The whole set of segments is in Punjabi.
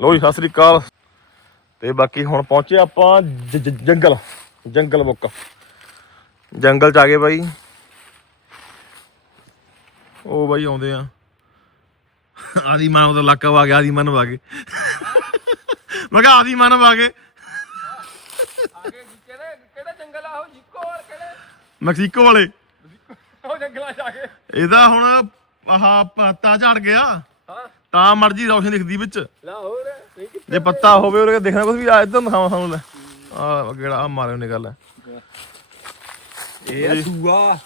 ਲੋ ਜੀ ਸਤਿ ਸ੍ਰੀ ਅਕਾਲ। ਤੇ ਬਾਕੀ ਹੁਣ ਪਹੁੰਚੇ ਆਪਾਂ ਜੰਗਲ ਜੰਗਲ ਬੁੱਕ ਜੰਗਲ ਚ ਆ ਗਏ ਬਾਈ। ਉਹ ਬਾਈ ਆਉਂਦੇ ਆ। ਆਦੀ ਮਾਨ ਉਹਦਾ ਇਲਾਕਾ ਆ ਗਿਆ ਆਦੀ ਮਾਨ ਆ ਗਏ। ਮੈਂ ਕਿਹਾ ਆਦੀ ਮਾਨ ਆ ਗਏ। ਜੰਗਲ ਆ ਉਹ ਜਿੱਕੋ ਔਰ ਕਿਹੜੇ ਮੈਕਸੀਕੋ ਵਾਲੇ। ਉਹ ਜੰਗਲਾਂ ਚ ਆ ਗਏ। ਇਹਦਾ ਹੁਣ ਆਹ ਪੱਤਾ ਝੜ ਗਿਆ। ਹਾਂ। ਤਾਂ ਮਰਜ਼ੀ ਰੌਸ਼ਨੀ ਦਿਖਦੀ ਵਿੱਚ। ਲਾਹੌਰ ਨਹੀਂ ਕਿ- ਜੇ ਪੱਤਾ ਹੋਵੇ ਉਹਦੇ ਦੇਖਣਾ ਕੁਝ ਵੀ ਆ ਇਦਾਂ ਦਿਖਾਵਾਂ ਸਾਨੂੰ ਲੈ ਆ ਕਿਹੜਾ ਆ ਮਾਰੇ ਉਹਨੇ ਗੱਲ। ਹੈ ਇਹ ਸੂਆ।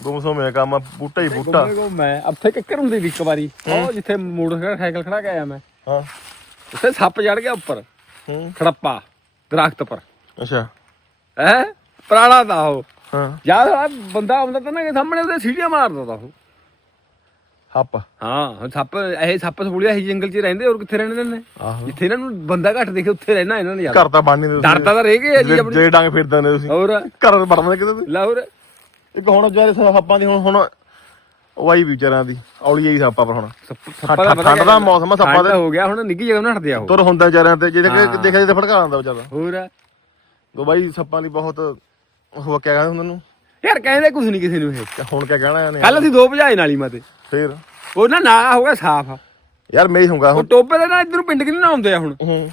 ਗੁੰਮਸੋ ਕੰਮ ਆ, ਬੂਟਾ ਹੀ ਬੂਟਾ। ਕੋ ਮੈਂ ਉੱਥੇ ਕਿੱਕਰ ਹੁੰਦੀ ਸੀ ਇੱਕ ਵਾਰੀ। ਉਹ ਜਿੱਥੇ ਮੋਟਰਸਾਈਕਲ ਖੜਾ ਕੇ ਆਇਆ ਮੈਂ। ਹਾਂ। ਉੱਥੇ ਸੱਪ ਚੜ ਗਿਆ ਉੱਪਰ। ਹੂੰ। ਖੜੱਪਾ ਦਰਖਤ ਪਰ ਅੱਛਾ। ਹੈ? ਪੁਰਾਣਾ ਤਾਂ ਉਹ। ਹਾਂ। ਯਾਰ ਬੰਦਾ ਆਉਂਦਾ ਤਾਂ ਨਾ ਕਿ ਸਾਹਮਣੇ ਉਹਦੇ ਸੀੜੀਆਂ ਮਾਰਦਾ ਤਾ ਉਹ। ਹੱਪ ਹਾਂ ਹੁਣ ਸੱਪ ਇਹ ਸੱਪ ਸਪੂਲੀਆ ਇਹ ਜੰਗਲ 'ਚ ਰਹਿੰਦੇ ਹੋਰ ਕਿੱਥੇ ਰਹਿੰਦੇ ਨੇ? ਆਹੋ। ਜਿੱਥੇ ਇਹਨਾਂ ਨੂੰ ਬੰਦਾ ਘੱਟ ਦੇਖੇ ਉੱਥੇ ਰਹਿਣਾ ਇਹਨਾਂ ਨੇ ਯਾਰ ਘਰ ਤਾਂ ਬਣਨੀ ਤੁਸੀਂ ਡਰਦਾ ਤਾਂ ਰਹਿ ਗਿਆ ਜੀ ਆਪਣੀ। ਜੇ ਡਾਂਗ ਫਿਰਦੇ ਨੇ ਤੁਸੀਂ। ਹੋਰ? ਘਰ ਵੜਨਾ ਕਿਤੇ ਤੇ। ਲਾਹੌਰ? ਇੱਕ ਹੁਣ ਜਿਹੜੇ ਸੱਪਾਂ ਦੀ ਹੁਣ ਹੁਣ ਉਹ ਆਈ ਵਿਚਾਰਾਂ ਦੀ। ਔਲੀ ਆਈ ਸੱਪਾਂ ਪਰ ਹੁਣ। ਸੱਪ ਠੰਡ- ਠੰਡ ਦਾ ਮੌਸਮ ਆ, ਸੱਪਾਂ ਠੰਡ ਦੇ- ਹੋ ਗਿਆ ਹੁਣ ਨਿੱਗੀ ਜਗ੍ਹਾ ਨੂੰ ਹਟਦੇ ਆ ਉਹ। ਤੁਰ ਹੁੰਦਾ ਵਿਚਾਰਿਆਂ ਤੇ ਜਿਹੜੇ। ਕਿ ਦੇਖਿਆ ਤੇ ਫੜਕਾ ਆਉਂਦਾ ਵਿਚਾਰਾ। ਹੋਰ? ਤੋ ਬਾਈ ਸੱਪਾਂ ਦੀ ਬਹੁਤ ਉਹ ਕਿਆ ਕਹਿੰਦੇ ਉਹਨਾਂ ਨੂੰ। ਯਾਰ ਕਹਿੰਦੇ ਕੁਝ ਨਹੀਂ ਕਿਸੇ ਨੂੰ ਇਹ। ਤੇ ਹੁਣ ਕਿਆ ਕਹਿਣਾ ਇਹਨੇ। ਕੱਲ ਅਸੀਂ ਦੋ ਭਜਾਏ ਨਾਲੀ ਮਾਤੇ ਫੇਰ? ਉਹ ਨਾ ਨਾਲਾ ਹੋ ਗਿਆ ਸਾਫ਼। ਯਾਰ ਮੈਂ ਹੀ ਹੁੰਗਾ ਉਹ ਹੁਣ ਟੋਪੇ ਦੇ ਨਾ ਇੱਧਰ ਨੂੰ ਪਿੰਡ ਕਿੰਨੇ ਨਾ ਆਉਂਦੇ ਆ ਹੁਣ। ਹੂੰ।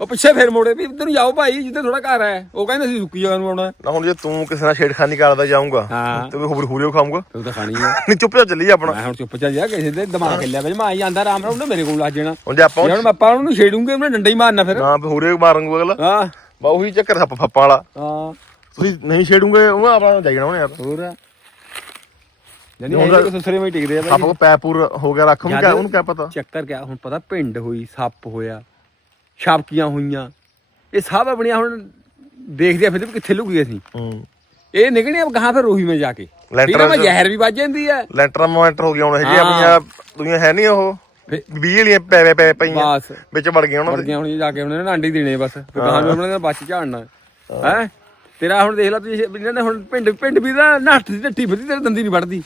ਉਹ ਪਿੱਛੇ ਫੇਰ ਮੋੜੇ ਵੀ ਇੱਧਰ ਨੂੰ ਜਾਓ ਭਾਈ ਜਿੱਥੇ ਥੋੜਾ ਘਰ ਹੈ। ਉਹ ਕਹਿੰਦੇ ਅਸੀਂ ਸੁੱਕੀ ਜਗ੍ਹਾ ਨੂੰ ਆਉਣਾ ਨਾ ਹੁਣ ਜੇ ਤੂੰ ਕਿਸੇ ਨਾਲ ਛੇੜਖਾਨੀ ਕਰਦਾ ਜਾਊਂਗਾ ਹਾਂ। ਤੇ ਹੋਰ ਹੂਰੇ ਖਾਊਂਗਾ। ਉਹ ਤਾਂ ਖਾਣੀ ਹੈ ਨਹੀਂ ਚੁੱਪ ਜਾ ਚੱਲੀ ਆਪਣਾ। ਮੈਂ ਹੁਣ ਚੁੱਪ ਚੱਲ ਜਾ ਕਿਸੇ ਦੇ ਦਿਮਾਗ ਹਿੱਲਿਆ ਵੇ। ਮੈਂ ਆਈ ਜਾਂਦਾ ਆਰਾਮ ਨਾਲ ਉਹਨੇ ਮੇਰੇ ਕੋਲ ਲੱਗ ਜਾਣਾ। ਹੁਣ ਜੇ ਆਪਾਂ ਜੇ ਹੁਣ ਆਪਾਂ ਉਹਨੂੰ ਛੇੜੂਗੇ ਉਹਨੇ ਡੰਡਾ ਹੀ ਮਾਰਨਾ ਫਿਰ। ਨਾ ਹੂਰੇ ਮਾਰਾਂਗੇ ਅਗਲਾ। ਹਾਂ। ਬਾ ਉਹੀ ਚੱਕਰ ਸੱਪ ਫੱਪਾਂ ਵਾਲਾ। ਹਾਂ। ਤੁਸੀਂ ਨਹੀਂ ਛੇੜੂਗੇ ਉਹ ਆਪਣਾ ਜਾਈਣਾ ਉਹਨੇ ਯਾਰ ਹੋਰ। ਜਾਨੀ ਉਹਦਾ- ਇਹ ਸੁਸਰੇ ਵਿੱਚ ਟਿਕਦੇ ਆ ਸੱਪ ਕੋ ਪੈਪੂਰ ਹੋ ਗਿਆ ਰੱਖ ਨੂੰ ਕਿਆ ਉਹਨੂੰ ਕਿਆ ਪਤਾ? ਚੱਕਰ ਕਿਆ ਹੁਣ ਪਤਾ ਪਿੰਡ ਹੋਈ ਸੱਪ ਹੋਇਆ ਛਾਪਕੀਆਂ ਹੋਈਆਂ। ਇਹ ਸਭ ਆਪਣੀਆਂ ਹੁਣ ਦੇਖਦੇ ਆ ਫਿਰ ਵੀ ਕਿੱਥੇ ਲੁਕੀ ਅਸੀਂ। ਹੂੰ। ਇਹ ਨਿਕਲਣੀਆਂ ਗਾਹਾਂ ਫਿਰ ਰੋਹੀ ਮੇ ਜਾ ਕੇ। ਲੈਂਟਰ ਠੀਕ ਮੈਂ ਚ- ਜ਼ਹਿਰ ਵੀ ਵੱਜ ਜਾਂਦੀ ਹੈ ਲੈਂਟਰ ਮੋਇੰਟਰ ਹੋ ਗਿਆ ਹੁਣ ਹੈਗੀ ਹਾਂ। ਆਪਣੀਆਂ ਦੁਨੀਆਂ ਹੈ ਨਹੀਂ ਉਹ। ਫੇ- 20 ਵਾਲੀਆਂ ਪੈ ਪੈ ਪੈ ਪਈਆਂ ਬਸ। ਵਿੱਚ ਵੜ ਗਈਆਂ ਉਹਨਾਂ ਵੜ ਦੇ ਗਿਆ ਹੁਣ ਜਾ ਕੇ ਉਹਨਾਂ ਨੇ ਆਂਡੇ ਹੀ ਦੇਣੇ ਬਸ। ਗਾਹਾਂ ਨੂੰ ਉਹਨਾਂ ਨੇ ਬੱਚ ਝਾੜਨਾ। ਹੈ। ਤੇਰਾ ਹੁਣ ਦੇਖ ਲੈ ਤੁਸੀਂ ਇਹਨਾਂ ਨੇ ਹੁਣ ਪਿੰਡ ਪਿੰਡ ਵੀ ਦਾ ਨੱਠ ਦੀ ਢੱਟੀ ਫਿਰਦੀ ਤੇਰੇ ਦੰਦੀ ਨਹੀਂ ਵੜਦੀ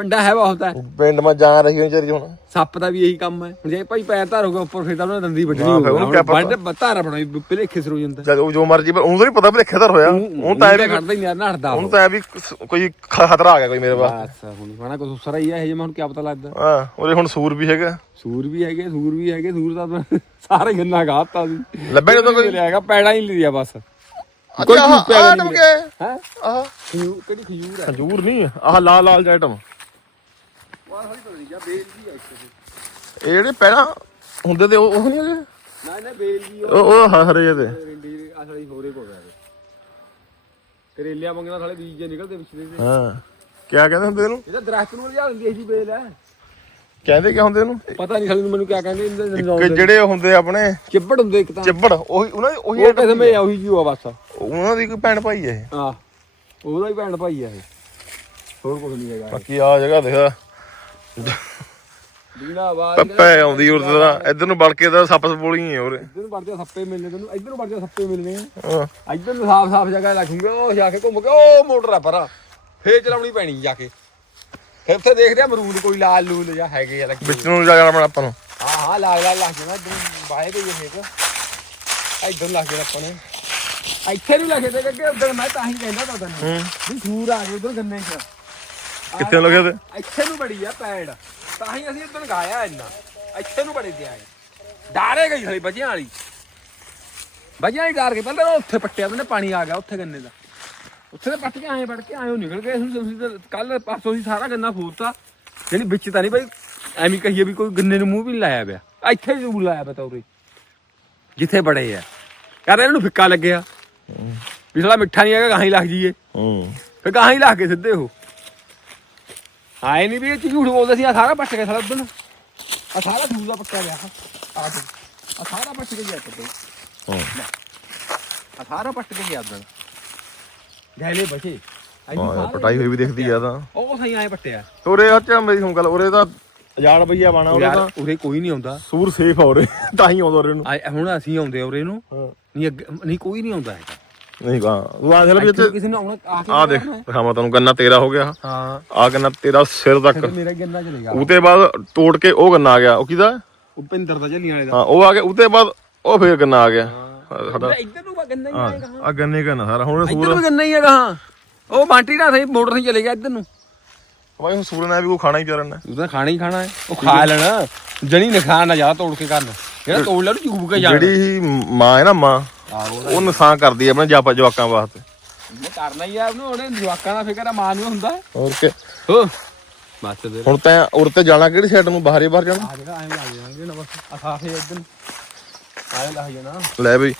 ਪਿੰਡਾ ਹੈ ਬਹੁਤ ਹੈ। ਪਿੰਡ ਮਾ ਜਾ ਰਹੀ ਹੋਈ ਚਰੀ ਹੁਣ। ਸੱਪ ਦਾ ਵੀ ਇਹੀ ਕੰਮ ਹੈ। ਹੁਣ ਜੇ ਭਾਈ ਪੈਰ ਧਾਰੋਗੇ ਉੱਪਰ ਫਿਰ ਤਾਂ ਉਹਨਾਂ ਨੇ ਦੰਦੀ ਵੱਢਣੀ ਹਾਂ, ਫਿਰ ਉਹਨੂੰ ਕਿਆ ਪਤਾ। ਵੱਢ ਧਾਰਾ ਬਣਾਈ ਭਲੇਖੇ ਸਰ ਹੋ ਜਾਂਦਾ। ਜਦ ਉਹ ਜੋ ਮਰਜ਼ੀ ਉਹਨੂੰ ਤਾਂ ਨਹੀਂ ਪਤਾ ਵੀ ਦੇਖਿਆ ਹੋਇਆ। ਹੁਣ ਤਾਂ ਐ ਵੀ ਖੜਦਾ ਹੀ ਯਾਰ ਨੱਠਦਾ ਹੁਣ ਤਾਂ ਐ ਵੀ ਕੋਈ ਖਤਰਾ ਆ ਗਿਆ ਕੋਈ ਮੇਰੇ ਵਾਸਤੇ ਬਸ ਹੁਣ ਖਾਣਾ ਕੁਛ ਉਸਰਾ ਹੀ ਹੈ ਇਹ ਜਿਹਾ ਹੁਣ ਕੀ ਪਤਾ ਲੱਗਦਾ। ਹਾਂ ਉਹਦੇ ਹੁਣ ਸੂਰ ਵੀ ਹੈਗਾ। ਸੂਰ ਵੀ ਹੈਗੇ ਸੂਰ ਵੀ ਹੈਗੇ ਸੂਰ ਦਾ ਤਾਂ ਸਾਰੇ ਗੰਨਾ ਗਾਤਾ ਸੀ। ਲੱਭੇ ਜਦੋਂ ਕੋਈ? ਲਿਆਗਾ ਪੈੜਾ ਹੀ ਲਿਆ ਬਸ। ਕੋਈ ਹੈ? ਆਹ। ਕਿਹੜੀ ਖਜੂਰ ਹੈ? ਖਜੂਰ ਨਹੀਂ ਆਹ ਲਾਲ ਲਾਲ ਆਈਟਮ ਵਾਹ ਹੌਲੀ ਜਾਂ ਬੇਲ ਇਹ ਜਿਹੜੇ ਪਹਿਲਾਂ ਹੁੰਦੇ ਤੇ ਉਹ ਉਹ ਨਹੀਂ ਹੈਗੇ? ਨਾ ਨਾ ਬੇਲ ਉਹ ਉਹ ਉਹ ਹਰੇ ਜਿਹੇ ਤੇ। ਰਿੰਡੀ ਅਸਲੀ ਹੋਰੇ ਕੋ ਗਿਆ ਕਰੇਲਿਆਂ ਮੰਗਣਾ ਸਾਲੇ ਬੀਜ ਜੇ ਨਿਕਲਦੇ ਵਿੱਚ ਦੇ। ਹਾਂ। ਕਿਆ ਕਹਿੰਦੇ ਹੁੰਦੇ ਇਹਨੂੰ? ਇਹ ਤਾਂ ਦਰਖਤ ਨੂੰ ਲਿਆ ਦਿੰਦੀ ਇਹ ਜੀ ਬੇਲ ਹੈ। ਕਹਿੰਦੇ ਕਿਆ ਹੁੰਦੇ ਇਹਨੂੰ? ਪਤਾ ਨਹੀਂ ਸਾਲੇ ਨੂੰ ਮੈਨੂੰ ਕਿਆ ਕਹਿੰਦੇ ਇਹਦੇ ਜਿਹੜੇ ਹੁੰਦੇ ਆਪਣੇ ਚਿੱਬੜ ਹੁੰਦੇ ਇੱਕ ਤਾਂ। ਚਿੱਬੜ ਉਹੀ ਉਹਨਾਂ ਦੀ ਉਹੀ ਉਹ ਕਿਸਮ ਹੈ ਉਹੀ ਜੀ ਆ। ਬਸ। ਉਹਨਾਂ ਦੀ ਕੋਈ ਭੈਣ ਭਾਈ ਹੈ ਇਹ? ਆ ਉਹਦਾ ਹੀ ਭੈਣ ਭਾਈ ਆ ਇਹ। ਹੋਰ ਕੁਝ ਨਹੀਂ ਹੈਗਾ ਬਾਕੀ ਆ ਜਗ੍ਹਾ ਦੇਖ। ਪੱਪੇ ਆਉਂਦੀ ਉਰ ਦਾ। ਇੱਧਰ ਨੂੰ ਵੜ ਕੇ ਤਾਂ ਸੱਪ ਸਪੋਲੀ ਹੈ ਉਰੇ। ਇੱਧਰ ਨੂੰ ਵੜਦੇ ਸੱਪੇ ਮਿਲਨੇ ਤੈਨੂੰ ਇੱਧਰ ਨੂੰ ਵੜਦੇ ਸੱਪੇ ਮਿਲਨੇ ਆ। ਇੱਧਰ ਨੂੰ ਸਾਫ਼ ਸਾਫ਼ ਜਗ੍ਹਾ ਰੱਖੂਗੇ ਉਹ ਜਾ ਕੇ ਘੁੰਮ ਕੇ ਉਹ ਮੋਟਰ ਆ ਪਰਾਂ ਫੇਰ ਚਲਾਉਣੀ ਪੈਣੀ ਜਾ ਕੇ। ਫਿਰ ਉੱਥੇ ਦੇਖਦੇ ਆ ਅਮਰੂਦ ਕੋਈ ਲਾਲ ਲੂਲ ਜਾਂ ਹੈਗੇ ਆ ਲੱਗੇ ਵਿੱਚ ਨੂੰ ਜਾ ਜਾਣਾ ਆਪਾਂ ਨੂੰ। ਹਾਂ ਹਾਂ ਲਾਲ ਲਾਲ ਲੱਗ ਜਾਣਾ ਇੱਧਰ ਬਾਹਰ ਗਈ ਫੇਕ ਇੱਧਰ ਨੂੰ ਲੱਗ ਜਾਣਾ ਆਪਾਂ ਨੇ। ਇੱਥੇ ਨੂੰ ਲੱਗੇ ਤੇ ਅੱਗੇ ਉਧਰ ਮੈਂ ਤਾਂ ਹੀ ਕਹਿੰਦਾ ਤਾਂ ਤੈਨੂੰ ਵੀ ਸੂਰ ਆ ਗਏ ਉਧਰ ਗੰਨੇ ਚ। ਕਿੱਥੇ ਨੂੰ ਲੱਗੇ ਤੇ ਇੱਥੇ ਨੂੰ ਬੜੀ ਆ ਪੈੜ ਤਾਂ ਹੀ ਅਸੀਂ ਉਧਰ ਗਾਇਆ ਇੰਨਾ। ਇੱਥੇ ਨੂੰ ਬੜੇ ਤੇ ਆਏ ਡਾਰੇ ਗਈ ਹਲੀ ਬਜਿਆਂ ਵਾਲੀ। ਬਜਿਆਂ ਵਾਲੀ ਡਾਰ ਕੇ ਪਹਿਲਾਂ ਉਹ ਉੱਥੇ ਪੱਟਿਆ ਉਹਨੇ ਪਾਣੀ ਆ ਗਿਆ ਉੱਥੇ ਗੰਨੇ ਦਾ। ਉੱਥੇ ਤੇ ਪੱਟ ਕੇ ਆਏ ਵੜ ਕੇ ਆਏ ਉਹ ਨਿਕਲ ਗਏ। ਅਸੀਂ ਕੱਲ ਪਰਸੋਂ ਸੀ ਸਾਰਾ ਗੰਨਾ ਫੂਰਤਾ। ਜਿਹੜੀ ਵਿੱਚ ਤਾਂ ਨਹੀਂ ਬਈ ਐਵੇਂ ਕਹੀਏ ਵੀ ਕੋਈ ਗੰਨੇ ਨੂੰ ਮੂੰਹ ਵੀ ਲਾਇਆ ਪਿਆ। ਇੱਥੇ ਜ਼ਰੂਰ ਲਾਇਆ ਪਿਆ ਤੌਰੇ ਜਿੱਥੇ ਬੜੇ ਆ। ਕਹਿੰਦੇ ਇਹਨਾਂ ਨੂੰ ਫਿੱਕਾ ਲੱਗਿਆ। ਵੀ ਸਾਲਾ ਮਿੱਠਾ ਨਹੀਂ ਹੈਗਾ ਗਾਹਾਂ ਹੀ ਲੱਗ ਜੀਏ ਹੂੰ। ਫੇ ਗਾਹਾਂ ਹੀ ਲਾ ਕੇ ਸਿੱਧੇ ਹੋ ਆਏ ਨਹੀਂ ਵੀ ਇਹ 'ਚ ਝੂਠ ਬੋਲਦੇ ਸੀ ਆ ਸਾਰਾ ਪੱਟ ਕੇ ਸਾਰਾ ਉਦੋਂ ਆ ਸਾਰਾ ਦਾ ਪੱਕਾ ਗਿਆ। ਆ ਆ ਸਾਰਾ ਪੱਟ ਕੇ ਗਿਆ ਤੇ ਹੂੰ। ਆ ਸਾਰਾ ਪੱਟ ਕੇ ਗਿਆ ਉਦੋਂ ਗੈਲੇ ਬਚੇ ਹਾਂ, ਸਾਰੀ- ਪਟਾਈ ਹੋਈ ਵੀ ਦਿਖਦੀ ਆ ਤਾਂ। ਉਹ ਸਹੀ ਆਏ ਪੱਟਿਆ। ਉਰੇ ਅੱਛਾ ਮੇਰੀ ਹੁਣ ਗੱਲ ਉਰੇ ਤਾਂ ਹਜ਼ਾਰ ਰੁਪਈਆ ਬਾਣਾ ਉਰੇ ਯਾਰ ਤਾਂ। ਉਰੇ ਕੋਈ ਨਹੀਂ ਆਉਂਦਾ। ਸੂਰ ਸੇਫ ਆ ਉਰੇ ਤਾਂ ਹੀ ਆਉਂਦਾ ਉਰੇ ਨੂੰ। ਆ ਹੁਣ ਅਸੀਂ ਆਉਂਦੇ ਆ ਉਰੇ ਨੂੰ। ਹਾਂ। ਨਹੀਂ ਅੱਗੇ ਨਹੀਂ ਕੋਈ ਨਹੀਂ ਆਉਂਦਾ ਹੈਗਾ। ਨਹੀਂ ਕਾ ਤੂੰ ਆ ਚੱਲ ਵੀ ਇੱਥੇ। ਇੱਥੇ ਕਿਸੇ ਨੇ ਆਉਣਾ ਆ ਕੇ ਆ ਦੇਖ ਦਿਖਾਵਾਂ ਤੈਨੂੰ ਗੰਨਾ ਤੇਰਾ ਹੋ ਗਿਆ। ਹਾਂ। ਆ ਗੰਨਾ ਤੇਰਾ ਸਿਰ ਤੱਕ। ਮੇਰਾ ਗੰਨਾ ਚਲੇਗਾ ਉਹਦੇ ਬਾਅਦ ਤੋੜ ਕੇ ਉਹ ਗੰਨਾ ਆ ਗਿਆ। ਉਹ ਕਿਹਦਾ? ਉਪਿੰਦਰ ਦਾ ਝੱਲੀਆਂ ਵਾਲੇ ਹਾਂ ਉਹ ਆ ਗਿਆ। ਉਤੇ ਬਾਅਦ ਉਹ ਫੇਰ ਗੰਨਾ ਆ ਗਿਆ। ਸਾਡਾ ਇੱਧਰ ਨੂੰ ਗੰਨਾ ਹੀ ਹਾਂ ਆਏਗਾ ਆ ਗੰਨੇ ਕਰਨਾ ਸਾਰਾ। ਹੁਣ ਇੱਧਰ ਸੂਰ ਵੀ ਗੰਨਾ ਹੀ ਹੈਗਾ ਹਾਂ ਉਹ ਬਾਂਟੀ ਨਾਲ ਸਹੀ ਮੋਟਰ ਨਹੀਂ ਚਲੇ ਗਿਆ ਇੱਧਰ ਨੂੰ। ਬਾਈ ਹੁਣ ਸੂਰ ਨੇ ਵੀ ਕੋਈ ਖਾਣਾ ਹੀ ਚਾਰਨ ਤੂੰ ਤਾਂ ਖਾਣਾ ਹੀ ਖਾਣਾ ਹੈ। ਉਹ ਖਾ ਲੈਣਾ। ਜਣੀ ਨਾ ਜ਼ਿਆਦਾ ਤੋੜ ਕੇ ਕਰਨਾ। ਜਿਹੜਾ ਤੋੜ ਲੈ ਉਹਨੂੰ ਚੂਬ ਕੇ ਜਾਣਾ ਜਿਹੜੀ ਮਾਂ ਹੈ ਨਾ ਮਾਂ। ਉਹ ਨੁਕਸਾਨ ਕਰਦੀ ਹੈ ਆਪਣੇ ਜਾਪਾ ਜਵਾਕਾਂ ਵਾਸਤੇ। ਕਰਨਾ ਹੀ ਆ ਉਹਨੂੰ ਉਹਨੇ ਜਵਾਕਾਂ ਦਾ ਫਿਕਰ ਆ ਮਾਂ ਨੂੰ ਹੁੰਦਾ। ਹੋਰ ਕੀ? ਹੋ ਬਸ ਦੇ ਹੁਣ ਤਾਂ ਉਰ ਤੇ ਜਾਣਾ ਕਿਹੜੀ ਸਾਈਡ ਨੂੰ ਬਾਹਰੇ ਬਾਹਰ ਜਾਣਾ? ਆ ਜਿਹੜਾ ਐਂ ਲੱਗ ਜਾਣਗੇ ਨਾ ਬਸ। ਆ ਸਾਫੇ ਇੱਧਰ ਨੂੰ। ਆਏ ਲੱਗ ਜਾਣਾ। ਲੈ ਬਈ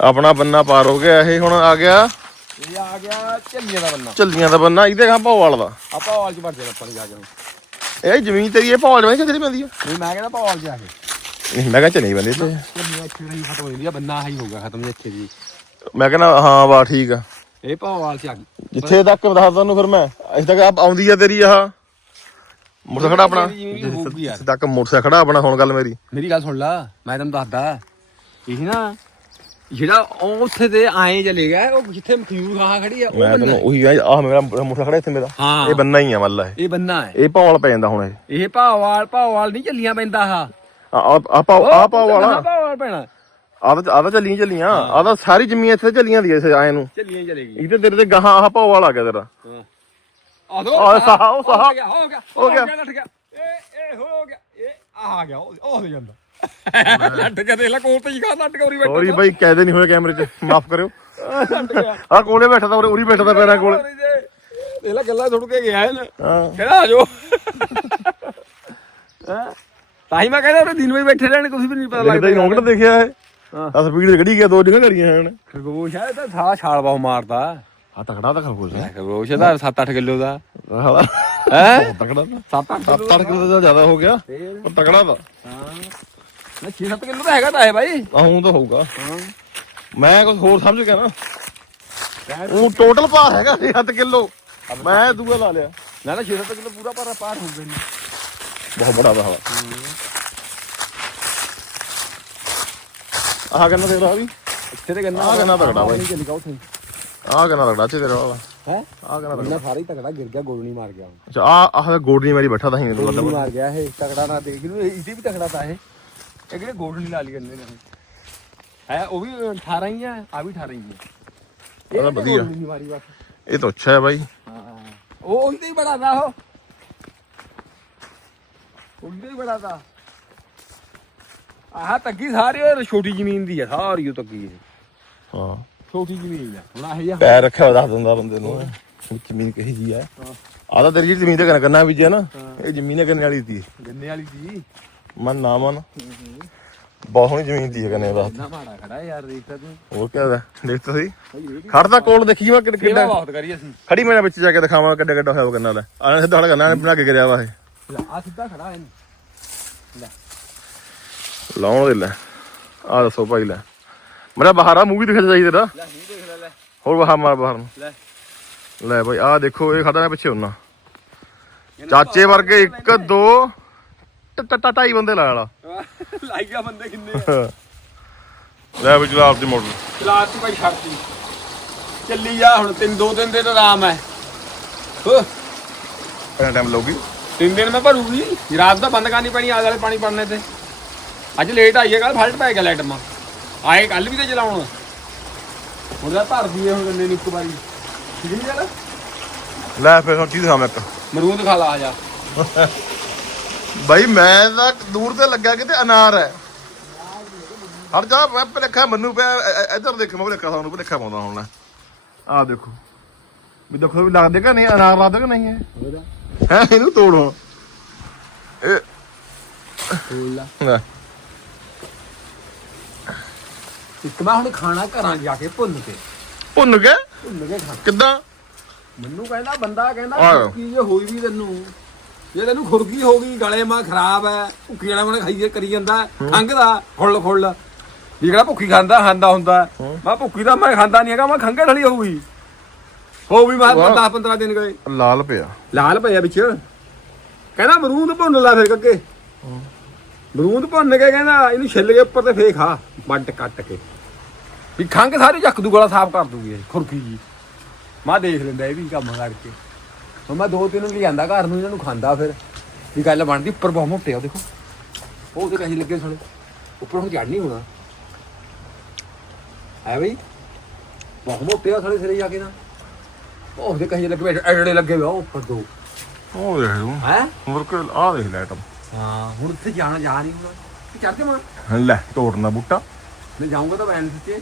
ਆਪਣਾ ਬੰਨਾ ਪਾਰ ਹੋ ਗਿਆ ਇਹ ਹੁਣ ਆ ਗਿਆ। ਇਹ ਆ ਗਿਆ ਝੱਲੀਆਂ ਦਾ ਬੰਨਾ। ਝੱਲੀਆਂ ਦਾ ਬੰਨਾ ਇਹਦੇ ਖਾਂ ਭੌਵਾਲ ਦਾ? ਆਪਾਂ ਹਾਲ ਚ ਵੜ ਜਾਣਾ ਆਪਾਂ ਨੂੰ ਜਾ ਕੇ। ਇਹ ਜ਼ਮੀਨ ਤੇਰੀ ਇਹ ਭੌਵਾਲ ਵਿੱਚ ਕਿੱਥੇ ਪੈਂਦੀ ਆ? ਨਹੀਂ ਮੈਂ ਕਹਿੰਦਾ ਹਾਲ ਜਾ ਕੇ। ਨਹੀਂ ਮੈਂ ਕਿਹਾ ਚ ਨਹੀਂ ਪੈਂਦੀ ਤੇ। ਝੱਲੀਆਂ ਇੱਥੇ ਰਹੀ ਖਤਮ ਹੋ ਜਾਂਦੀ ਆ ਬੰਨਾ ਆਹੀ ਹੋਊਗਾ ਖਤਮ ਇੱਥੇ ਜੀ ਮੈਂ ਕਹਿੰਦਾ ਹਾਂ ਵਾ ਠੀਕ ਆ। ਇਹ ਭਾਵਾਲ ਚ ਆ ਗਈ ਜਿੱਥੇ ਤੱਕ ਦੱਸ ਤੁਹਾਨੂੰ ਫਿਰ ਮੈਂ ਅਜੇ ਤੱਕ ਆਪ ਆਉਂਦੀ ਆ ਤੇਰੀ ਆਹ ਮੋਟਰਸਾਈਕਲ ਖੜਾ ਆਪਣਾ ਜਿਵੇਂ ਹੋਊਗੀ ਯਾਰ। ਜਿੱਥੇ ਤੱਕ ਮੋਟਰਸਾਈਕਲ ਖੜਾ ਆਪਣਾ ਹੁਣ ਗੱਲ ਮੇਰੀ। ਮੇਰੀ ਗੱਲ ਸੁਣ ਲਾ ਮੈਂ ਤੈਨੂੰ ਦੱਸਦਾ ਇਹ ਨਾ ਜਿਹੜਾ ਉਹ ਉੱਥੇ ਤੇ ਆਏ ਚਲੇ ਗਿਆ ਉਹ ਜਿੱਥੇ ਮਖਿਊਰ ਖਾਂ ਖੜੀ ਆ ਉਹ ਮੈਂ ਬੰਨਾ ਤੈਨੂੰ ਉਹੀ ਆ ਆਹ ਮੇਰਾ ਮੋਟਰਸਾਈਕਲ ਖੜਾ ਇੱਥੇ ਮੇਰਾ। ਹਾਂ। ਇਹ ਬੰਨਾ ਹੀ ਆ ਮੱਲਾ ਇਹ। ਇਹ ਬੰਨਾ ਹੈ। ਇਹ ਭੌਵਾਲ ਪੈ ਜਾਂਦਾ ਹੁਣ ਇਹ। ਇਹ ਭਾਵਾਲ ਭਾਵਾਲ ਨਹੀਂ ਚੱਲੀਆਂ ਪੈਂਦਾ ਆ ਆ ਆ ਪਾ ਆ ਭੌਵਾਲ ਭਾਵਾਲ ਪੈਣਾ। ਆ ਤਾਂ ਆ ਤਾਂ ਚੱਲੀਆਂ ਚੱਲੀਆਂ। ਆ ਤਾਂ ਸਾਰੀ ਜ਼ਮੀਨ ਇੱਥੇ ਚੱਲੀਆਂ ਦੀ ਇਸੇ ਆਏ ਨੂੰ। ਚੱਲੀਆਂ ਚਲੇਗੀ ਇਹਦੇ ਤੇਰੇ ਤੇ ਗਾਹਾਂ ਆਹ ਭੌਵਾਲ ਆ ਗਿਆ ਤੇਰਾ। ਆ ਦੋ। ਆਹ ਸਾਹ, ਉਹ ਸਾਹ। ਹੋ ਗਿਆ ਹੋ ਗਿਆ ਹੋ ਗਿਆ। ਲੱਟ ਗਿਆ ਇਹ ਇਹ ਹੋ ਗਿਆ। ਇਹ ਆ ਗਿਆ ਉਹ ਉਹ ਜਾਂਦਾ। ਲੱਟ ਕੇ ਦੇਖ ਲੈ ਕੋਲ ਤੇ ਹੀ ਖਾ ਲੱਟ ਉਰੀ ਬੈਠਾ ਸੌਰੀ ਬਾਈ ਕੈਦੇ ਨਹੀਂ ਹੋਏ ਕੈਮਰੇ 'ਚ। ਮਾਫ ਕਰਿਓ। ਲੱਟ ਗਿਆ। ਆ ਕੋਲੇ ਬੈਠਾ ਤਾਂ ਉਰੇ ਬੈਠਾ ਤਾਂ ਪੈਰਾਂ ਕੋਲੇ। ਲੈ ਗੱਲਾਂ ਥੋੜ ਕੇ ਗਿਆ ਆ ਹੈਂ? ਤਾਂ ਹੀ ਮੈਂ ਕਹਿੰਦਾ ਉਹ ਦਿਨ ਵਿੱਚ ਬੈਠੇ ਰਹਿਣ ਕੁਝ ਵੀ ਨਹੀਂ ਪਤਾ ਲੱਗਦਾ ਹੀ ਨੌਕਟ ਦੇਖਿਆ ਇਹ ਹਾਂ। ਆ ਸਪੀਡ ਖੜੀ ਗਿਆ ਦੋ ਡਿੰਗਾ ਕਰੀਆਂ ਹਨ। ਖਰਗੋਸ਼ ਹੈ ਇਹ ਤਾਂ ਸਾਲਾ ਛਾਲ ਬਾਹ ਮਾਰਦਾ। ਆ ਤਕੜਾ ਤਾਂ ਖਰਗੋਸ਼ ਹੈ। ਖਰਗੋਸ਼ ਦਾ 7-8 ਕਿਲੋ ਦਾ। ਹੈ? ਤਕੜਾ ਤਾਂ। 7-8 ਕਿਲੋ 7 ਕਿਲੋ ਦਾ ਜ਼ਿਆਦਾ ਹੋ ਗਿਆ। ਪਰ ਤਕੜਾ ਤਾਂ। ਹਾਂ। ਨਾ 6-7 ਕਿਲੋ ਤਾਂ ਹੈਗਾ ਤਾਂ ਹੈ ਬਾਈ। ਆਉਂ ਤਾਂ ਹੋਊਗਾ। ਹਾਂ। ਮੈਂ ਕੁਝ ਹੋਰ ਸਮਝ ਗਿਆ ਨਾ। ਉਹ ਟੋਟਲ ਭਾਰ ਹੈਗਾ 7 ਕਿਲੋ। ਮੈਂ ਦੂਆ ਲਾ ਲਿਆ। ਨਾ ਨਾ 6-7 ਕਿਲੋ ਪੂਰਾ ਪਾਰਾ ਪਾਰ ਹੋ ਗਏ ਨੇ ਬਹੁਤ ਬੜਾ ਦਾ ਹਾਲਾ ਆਹ ਕਹਿੰਦਾ ਤੇਰਾ ਵੀ ਇੱਥੇ ਤੇ ਗੰਨਾ ਆਹ ਗੰਨਾ ਤਕੜਾ ਬਾਈ। ਨਹੀਂ ਚੱਲਿਆ ਉੱਥੇ ਆਹ ਕਹਿੰਦਾ ਤਕੜਾ ਚ ਤੇਰਾ ਵਾਲਾ ਹੈ ਆਹ ਕਹਿੰਦਾ ਗੰਨਾ ਸਾਰਾ ਹੀ ਤਕੜਾ ਗਿਰ ਗਿਆ ਗੋਲ ਨਹੀਂ ਮਾਰ ਗਿਆ ਅੱਛਾ ਆ ਆਹ ਗੋਡਨੀ ਮੇਰੀ ਬੈਠਾ ਤਾਂ ਹੀ ਮੈਨੂੰ ਗੋਲ ਪਤਾ ਨਹੀਂ ਮਾਰ ਗਿਆ ਇਹ ਤਕੜਾ ਨਾ ਦੇਖ ਨੂੰ ਇਹਦੇ ਵੀ ਤਕੜਾ ਤਾਂ ਇਹ ਇਹ ਕਿਹੜੇ ਗੋਲ ਨਹੀਂ ਲਾ ਲਈ ਗੰਨੇ ਨੇ ਹੈ ਉਹ ਵੀ 18 ਹੀ ਆ ਆ ਵੀ 18 ਹੀ ਆ ਇਹ ਤਾਂ ਤਾਂ ਵਧੀਆ। ਗੋਲ ਨਹੀਂ ਮਾਰੀ ਬਸ ਇਹ ਤਾਂ ਅੱਛਾ ਹੈ ਬਾਈ ਹਾਂ ਹੀ ਬੜਾ ਦਾ। ਦਾ ਆਹ ਤੱਗੀ ਸਾਰੀ ਉਹ ਛੋਟੀ ਜ਼ਮੀਨ ਦੀ ਆ ਸਾਰੀ ਉਹ ਇਹ। ਹਾਂ। ਛੋਟੀ ਜ਼ਮੀਨ ਆ ਹੁਣ ਆਹ ਜਿਹਾ। ਪੈਰ ਰੱਖਿਆ ਦੱਸ ਦਿੰਦਾ ਬੰਦੇ ਨੂੰ। ਇਹ ਜ਼ਮੀਨ ਕਹੀ ਜੀ ਆ? ਤਾਂ ਤੇਰੀ ਜਿਹੜੀ ਜ਼ਮੀਨ ਤੇ ਕਰਨਾ ਕਰਨਾ ਵੀ ਨਾ ਇਹ ਜ਼ਮੀਨ ਕਰਨੇ ਵਾਲੀ ਸੀ ਗੰਨੇ ਵਾਲੀ ਜੀ ਮਨ ਨਾ ਮਨ। ਬਹੁਤ ਸੋਹਣੀ ਜ਼ਮੀਨ ਦੀ ਹੈ ਕਰਨੇ ਦਾ। ਨਾ ਮਾੜਾ ਖੜਾ ਯਾਰ ਦੇਖ ਤਾਂ ਤੂੰ। ਹੋਰ ਕੀ ਹੈ ਦੇਖ ਤਾਂ ਸਹੀ। ਇਹ ਖੜਦਾ ਕੋਲ ਦੇਖੀ ਮੈਂ ਕਿੱਡਾ ਸੇਵਾ ਬਹੁਤ ਕਰੀ ਅਸੀਂ। ਖੜੀ ਮੇਰੇ ਵਿੱਚ ਜਾ ਕੇ ਦਿਖਾਵਾਂ ਕਿੱਡਾ ਕਿੱਡਾ ਹੋਇਆ ਉਹ ਕਰਨਾ ਲੈ ਆਹ ਸਿੱਧਾ ਖੜਾ ਕਰਨਾ ਬਣਾ ਕੇ ਗਿਰਿਆ ਵਾ ਇਹ। ਲੈ ਆ ਸਿੱਧਾ ਖੜਾ ਇਹਨੂੰ। ਲੈ। ਲਾਉਣ ਦੇ ਲੈ। ਆ ਦੱਸੋ ਭਾਈ ਲੈ। ਮੇਰਾ ਬਾਹਰ ਮੂਵੀ ਦਿਖਾ ਚਾਹੀਦਾ ਤੇਰਾ। ਲੈ ਨਹੀਂ ਦੇਖ ਲੈ ਲੈ। ਹੋਰ ਬਾਹਰ ਮਾਰ ਬਾਹਰ ਨੂੰ। ਲੈ। ਲੈ ਭਾਈ ਆ ਦੇਖੋ ਇਹ ਖੜਾ ਮੈਂ ਪਿੱਛੇ ਹੁੰਨਾ ਚਾਚੇ ਵਰਗੇ 1 2 ਟਟਾ ਢਾਈ ਬੰਦੇ ਲਾ ਵਾਲਾ ਲਾਈ ਗਿਆ ਬੰਦੇ ਕਿੰਨੇ ਲੈ ਵੀ ਜਵਾਬ ਦੀ ਮੋਟਰ। ਚਲਾਤੀ ਭਾਈ ਛੱਡਤੀ ਚੱਲੀ ਜਾ ਹੁਣ ਤਿੰਨ ਦੋ ਦਿਨ ਆਰਾਮ ਹੈ। ਹੋ ਕਿੰਨਾ ਟਾਈਮ ਲਾਉਗੀ ਤਿੰਨ ਦਿਨ ਮੈਂ ਭਰੂਗੀ। ਰਾਤ ਦਾ ਬੰਦ ਕਰਨੀ ਪੈਣੀ ਆਗ ਵਾਲੇ ਪਾਣੀ ਪੜਨੇ ਤੇ। ਅੱਜ ਲੇਟ ਆਈ ਹੈ ਕੱਲ ਫਲਟ ਪੈ ਗਿਆ ਲਾਈਟ ਮਾ। ਆਏ ਕੱਲ ਵੀ ਤੇ ਚਲਾਉਣ ਹੁਣ ਤਾਂ ਭਰ ਦਈਏ ਹੁਣ ਗੰਨੇ ਨੂੰ ਇੱਕ ਵਾਰੀ। ਠੀਕ ਨਹੀਂ ਗੱਲ? ਲੈ ਫਿਰ ਹੁਣ ਚੀਜ਼ ਦਿਖਾਵਾਂ ਇੱਕ। ਮਰੂਦ ਖਾ ਲਾ ਆ ਜਾ। ਬਾਈ ਮੈਂ ਤਾਂ ਦੂਰ ਤੇ ਲੱਗਾ ਕਿਤੇ ਅਨਾਰ ਹੈ। ਹਰ ਜਾ ਮੈਂ ਭਲੇਖਾ ਮੈਨੂੰ ਪਿਆ ਇ- ਇੱਧਰ ਦੇਖ ਮੈਂ ਭਲੇਖਾ ਤੁਹਾਨੂੰ ਭਲੇਖਾ ਪਾਉਂਦਾ ਹੁਣ ਆਹ ਦੇਖੋ। ਵੀ ਦੇਖੋ ਵੀ ਲੱਗਦੇ ਕਿ ਨਹੀਂ ਅਨਾਰ ਲੱਗਦੇ ਕਿ ਨਹੀਂ ਹੈ ਹੈ ਇਹਨੂੰ ਤੋੜ। ਹੁਣ ਇਹ ਖੋਲ ਲਾ। ਲੈ, ਇੱਕ ਮੈਂ ਹੁਣ ਖਾਣਾ ਘਰਾਂ ਜਾ ਕੇ ਭੁੰਨ ਕੇ। ਭੁੰਨ ਕੇ? ਭੁੰਨ ਕੇ ਕਿੱਦਾਂ? ਮੈਨੂੰ ਕਹਿੰਦਾ ਬੰਦਾ ਕਹਿੰਦਾ ਆਹੋ। ਕੀ ਜੇ ਹੋਈ ਵੀ ਤੈਨੂੰ। ਜੇ ਤੈਨੂੰ ਖੁਰਕੀ ਹੋ ਗਈ ਗਲੇ ਮਾ ਖਰਾਬ ਹੈ ਭੁੱਖੀ ਵਾਲਾ ਮਨ ਖਾਈਏ ਕਰੀ ਜਾਂਦਾ ਖੰਗਦਾ ਖੁੱਲ ਖੁੱਲ। ਵੀ ਕਿਹੜਾ ਭੁੱਖੀ ਖਾਂਦਾ ਖਾਂਦਾ ਹੁੰਦਾ। ਮੈਂ ਭੁੱਖੀ ਤਾਂ ਮੈਂ ਖਾਂਦਾ ਨਹੀਂ ਹੈਗਾ ਮੈਂ ਖੰਗੇ ਥਲੀ ਹੋਊਗੀ। ਹੋ ਵੀ ਮੈਂ ਵਾਹ। 10 15 ਦਿਨ ਗਏ। ਲਾਲ ਪਿਆ। ਲਾਲ ਪਿਆ ਵਿੱਚ। ਕਹਿੰਦਾ ਮਰੂਦ ਭੁੰਨ ਲਾ ਫਿਰ ਕੱਕੇ ਮਰੂਦ ਭੁੰਨ ਕੇ ਕਹਿੰਦਾ ਇਹਨੂੰ ਛਿੱਲ ਕੇ ਉੱਪਰ ਤੇ ਫੇਰ ਖਾ। ਵੱਟ ਕੱਟ ਕੇ। ਵੀ ਖੰਗ ਸਾਰੀ ਚੱਕ ਦੂ ਗਲਾ ਸਾਫ਼ ਕਰ ਦੂਗੀ ਇਹ ਖੁਰਕੀ ਜੀ। ਮੈਂ ਦੇਖ ਲੈਂਦਾ ਇਹ ਵੀ ਕੰਮ ਕਰਕੇ। ਹੁਣ ਮੈਂ ਦੋ ਤਿੰਨ ਲਿਆਂਦਾ ਘਰ ਨੂੰ ਇਹਨਾਂ ਨੂੰ ਖਾਂਦਾ ਫਿਰ। ਵੀ ਗੱਲ ਬਣਦੀ ਉੱਪਰ ਬਹੁਤ ਮੋਟੇ ਆ ਦੇਖੋ। ਉਹ ਉਹਦੇ ਕਹੀ ਲੱਗੇ ਸਾਲੇ। ਉੱਪਰ ਹੁਣ ਚੜ ਨਹੀਂ ਹੋਣਾ। ਹੈ ਬਈ? ਬਹੁਤ ਮੋਟੇ ਆ ਸਾਲੇ ਸਿਰੇ ਜਾ ਕੇ ਨਾ। ਉਹ ਉਹਦੇ ਕਹੀ ਲੱਗੇ ਬੈਠੇ ਐਡੇ ਲੱਗੇ ਵੇ ਉਹ ਉੱਪਰ ਦੋ ਉਹ ਦੇਖ ਤੂੰ ਹੈ? ਹੋਰ ਕੋਈ ਆ ਦੇਖ ਲੈ ਟਮ ਹਾਂ ਹੁਣ ਉੱਥੇ ਜਾਣਾ ਜਾ ਨਹੀਂ ਹੋਣਾ ਤੇ ਚੜ ਕੇ ਮਾਰ। ਲੈ ਤੋੜਨਾ ਬੂਟਾ। ਮੈਂ ਜਾਊਂਗਾ ਤਾਂ ਬੈਨ ਦਿੱਤੇ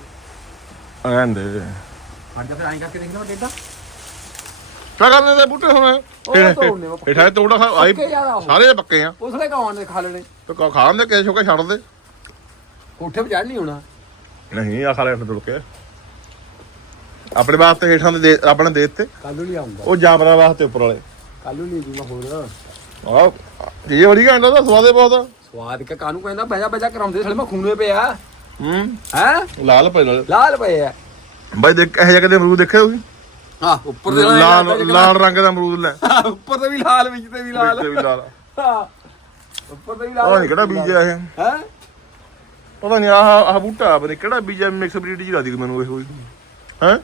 ਰਹਿੰਦੇ ਹਟ ਜਾ ਫਿਰ ਐਂ ਕਰਕੇ ਦੇਖਣਾ ਮੈਂ ਡੇਡਾ ਕਿਆ ਕਰਨੇ ਦੇ ਬੂਟੇ ਹੁਣ? ਉਹ ਤੋੜਨੇ ਵਾ ਪੱਕੇ। ਇਠਾਏ ਤੋੜਾ ਖਾ- ਆਈ ਪੱਕੇ ਜ਼ਿਆਦਾ ਉਹ। ਸਾਰੇ ਪੱਕੇ ਆ। ਉਸਲੇ ਕੌਣ ਨੇ ਖਾ ਲੈਣੇ? ਤੇ ਕਾ ਖਾਣ ਦੇ ਕਿਸੇ ਛੋਕਾ ਛੱਡ ਦੇ। ਕੋਠੇ 'ਤੇ ਚੜ ਨਹੀਂ ਹੋਣਾ। ਨਹੀਂ ਆ ਖਾ ਲੈ ਫਿਰ ਕੇ ਆਪਣੇ ਵਾਸਤੇ ਹੇਠਾਂ ਦੇ ਦੇ- ਆਪਣੇ ਦੇ ਦਿੱਤੇ ਕੱਲ ਨਹੀਂ ਆਉਂਗਾ ਉਹ ਜਾਬਰਾ ਵਾਸਤੇ ਉੱਪਰ ਵਾਲੇ। ਕੱਲ ਨੂੰ ਨਹੀਂ ਜੂਗਾ ਹੋਰ। ਆ ਇਹ ਬੜੀ ਘੰਟਾ ਦਾ ਸਵਾਦੇ ਬਹੁਤ ਆ। ਸਵਾਦ ਕੇ ਕਾਨੂੰ ਕਹਿੰਦਾ ਬੈਜਾ ਬੈਜਾ ਕਰਾਉਂਦੇ ਸਾਲੇ ਮੈਂ ਖੂਨੇ ਪਿਆ। ਹੂੰ। ਹੈ? ਲਾਲ ਪੈ ਨਾਲ ਲਾਲ ਪਏ ਆ। ਬਾਈ ਦੇਖ ਇਹ ਜਿਹਾ ਕਦੇ ਅਮਰੂਦ ਦੇਖਿਆ ਤੁਸੀਂ? ਹਾਂ ਉੱਪਰ ਦੇ ਲਾਲ ਲਾਲ ਰੰਗ ਦਾ ਅਮਰੂਦ ਲੈ। ਉੱਪਰ ਤੇ ਵੀ ਲਾਲ ਵਿੱਚ ਤੇ ਵੀ ਲਾਲ। ਵਿੱਚ ਵੀ ਲਾਲ। ਹਾਂ ਉੱਪਰ ਤੇ ਵੀ ਪਤਾ ਲਾਲ ਨਹੀਂ ਕਿਹੜਾ ਬੀਜ ਆ ਇਹ। ਹੈ? ਪਤਾ ਨਹੀਂ ਆਹ ਆਹ ਬੂਟਾ ਬਨੇ ਕਿਹੜਾ ਬੀਜ ਆ ਮਿਕਸ ਬਰੀਡ ਜੀ ਲੱਗਦੀ ਮੈਨੂੰ ਇਹ ਕੋਈ ਹੈ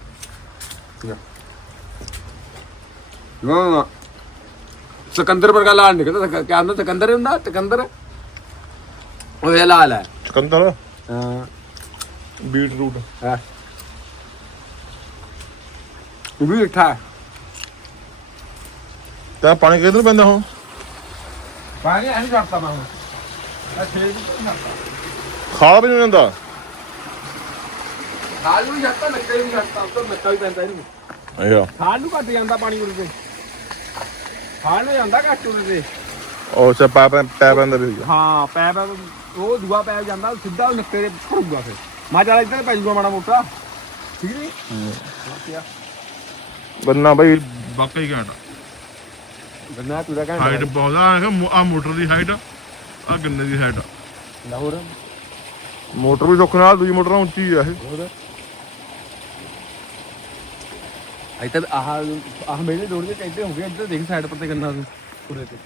ਨਾ ਸਿਕੰਦਰ ਵਰਗਾ ਲਾਲ ਨਿਕਲਦਾ ਸਕ- ਕਿਆ ਹੁੰਦਾ ਸਿਕੰਦਰ ਹੀ ਹੁੰਦਾ ਸਿਕੰਦਰ? ਉਹ ਇਹ ਲਾਲ ਹੈ। ਚਕੰਦਰ ਹਾਂ। ਬੀਟ ਰੂਟ ਹੈ। ਉਹ ਵੀ ਹੈ। ਤਾਂ ਪਾਣੀ ਕਿਧਰ ਪੈਂਦਾ ਹੁਣ? ਪਾਣੀ ਐਂ ਛੱਡਤਾ ਮੈਂ ਹੁਣ। ਆ ਛੇ ਖਾਲਾ ਵੀ ਨਹੀਂ ਜਾਂਦਾ। ਖਾਲ ਨੂੰ ਛੱਡਤਾ ਨੱਕਾ ਵੀ ਛੱਡਤਾ ਉੱਤੋਂ ਨੱਕਾ ਵੀ ਪੈਂਦਾ ਇਹਨੂੰ। ਅੱਛਾ। ਖਾਲ ਨੂੰ ਘੱਟ ਜਾਂਦਾ ਪਾਣੀ ਖਾਲ ਨੂੰ ਜਾਂਦਾ ਘੱਟ ਤੇ। ਉਹ ਸੇ ਪਾ ਪਾ ਪੈ ਪੈਂਦਾ ਵੀ ਹੋਈ ਹਾਂ ਪੈਪ ਉਹ ਦੂਆ ਪੈਪ ਜਾਂਦਾ ਉਹ ਸਿੱਧਾ ਉਹ ਨੱਕੇ ਦੇ ਫੜੂਗਾ ਫਿਰ। ਮੈਂ ਚੱਲ ਇੱਧਰ ਪੈ ਜੂਗਾ ਮਾੜਾ ਮੋਟਾ। ਠੀਕ ਨਹੀਂ ਹਾਂ। ਬੰਨਾ ਬਈ। ਵਾਕਈ ਘਾਟ ਗੰਨਾ ਤੂੰ ਦਾ ਹਾਈਟ ਬਹੁਤ ਆ ਆ ਮੋਟਰ ਦੀ ਹਾਈਟ ਆ ਗੰਨੇ ਦੀ ਹਾਈਟ ਲਾਹੌਰ। ਮੋਟਰ ਵੀ ਸੁੱਖ ਨਾਲ ਦੂਜੀ ਮੋਟਰ ਨਾਲ ਉੱਚੀ ਆ ਇਹ। ਹੋਰ? ਇੱਧਰ ਆਹ ਆਹ ਮੇਰੇ ਦੋੜ ਦੇ ਟੈਂਟੇ ਹੋ ਗਏ ਇੱਧਰ ਦੇਖ ਸਾਈਡ ਪਰ ਤੇ ਗੰਨਾ ਤੂੰ। ਪੂਰੇ ਤੇ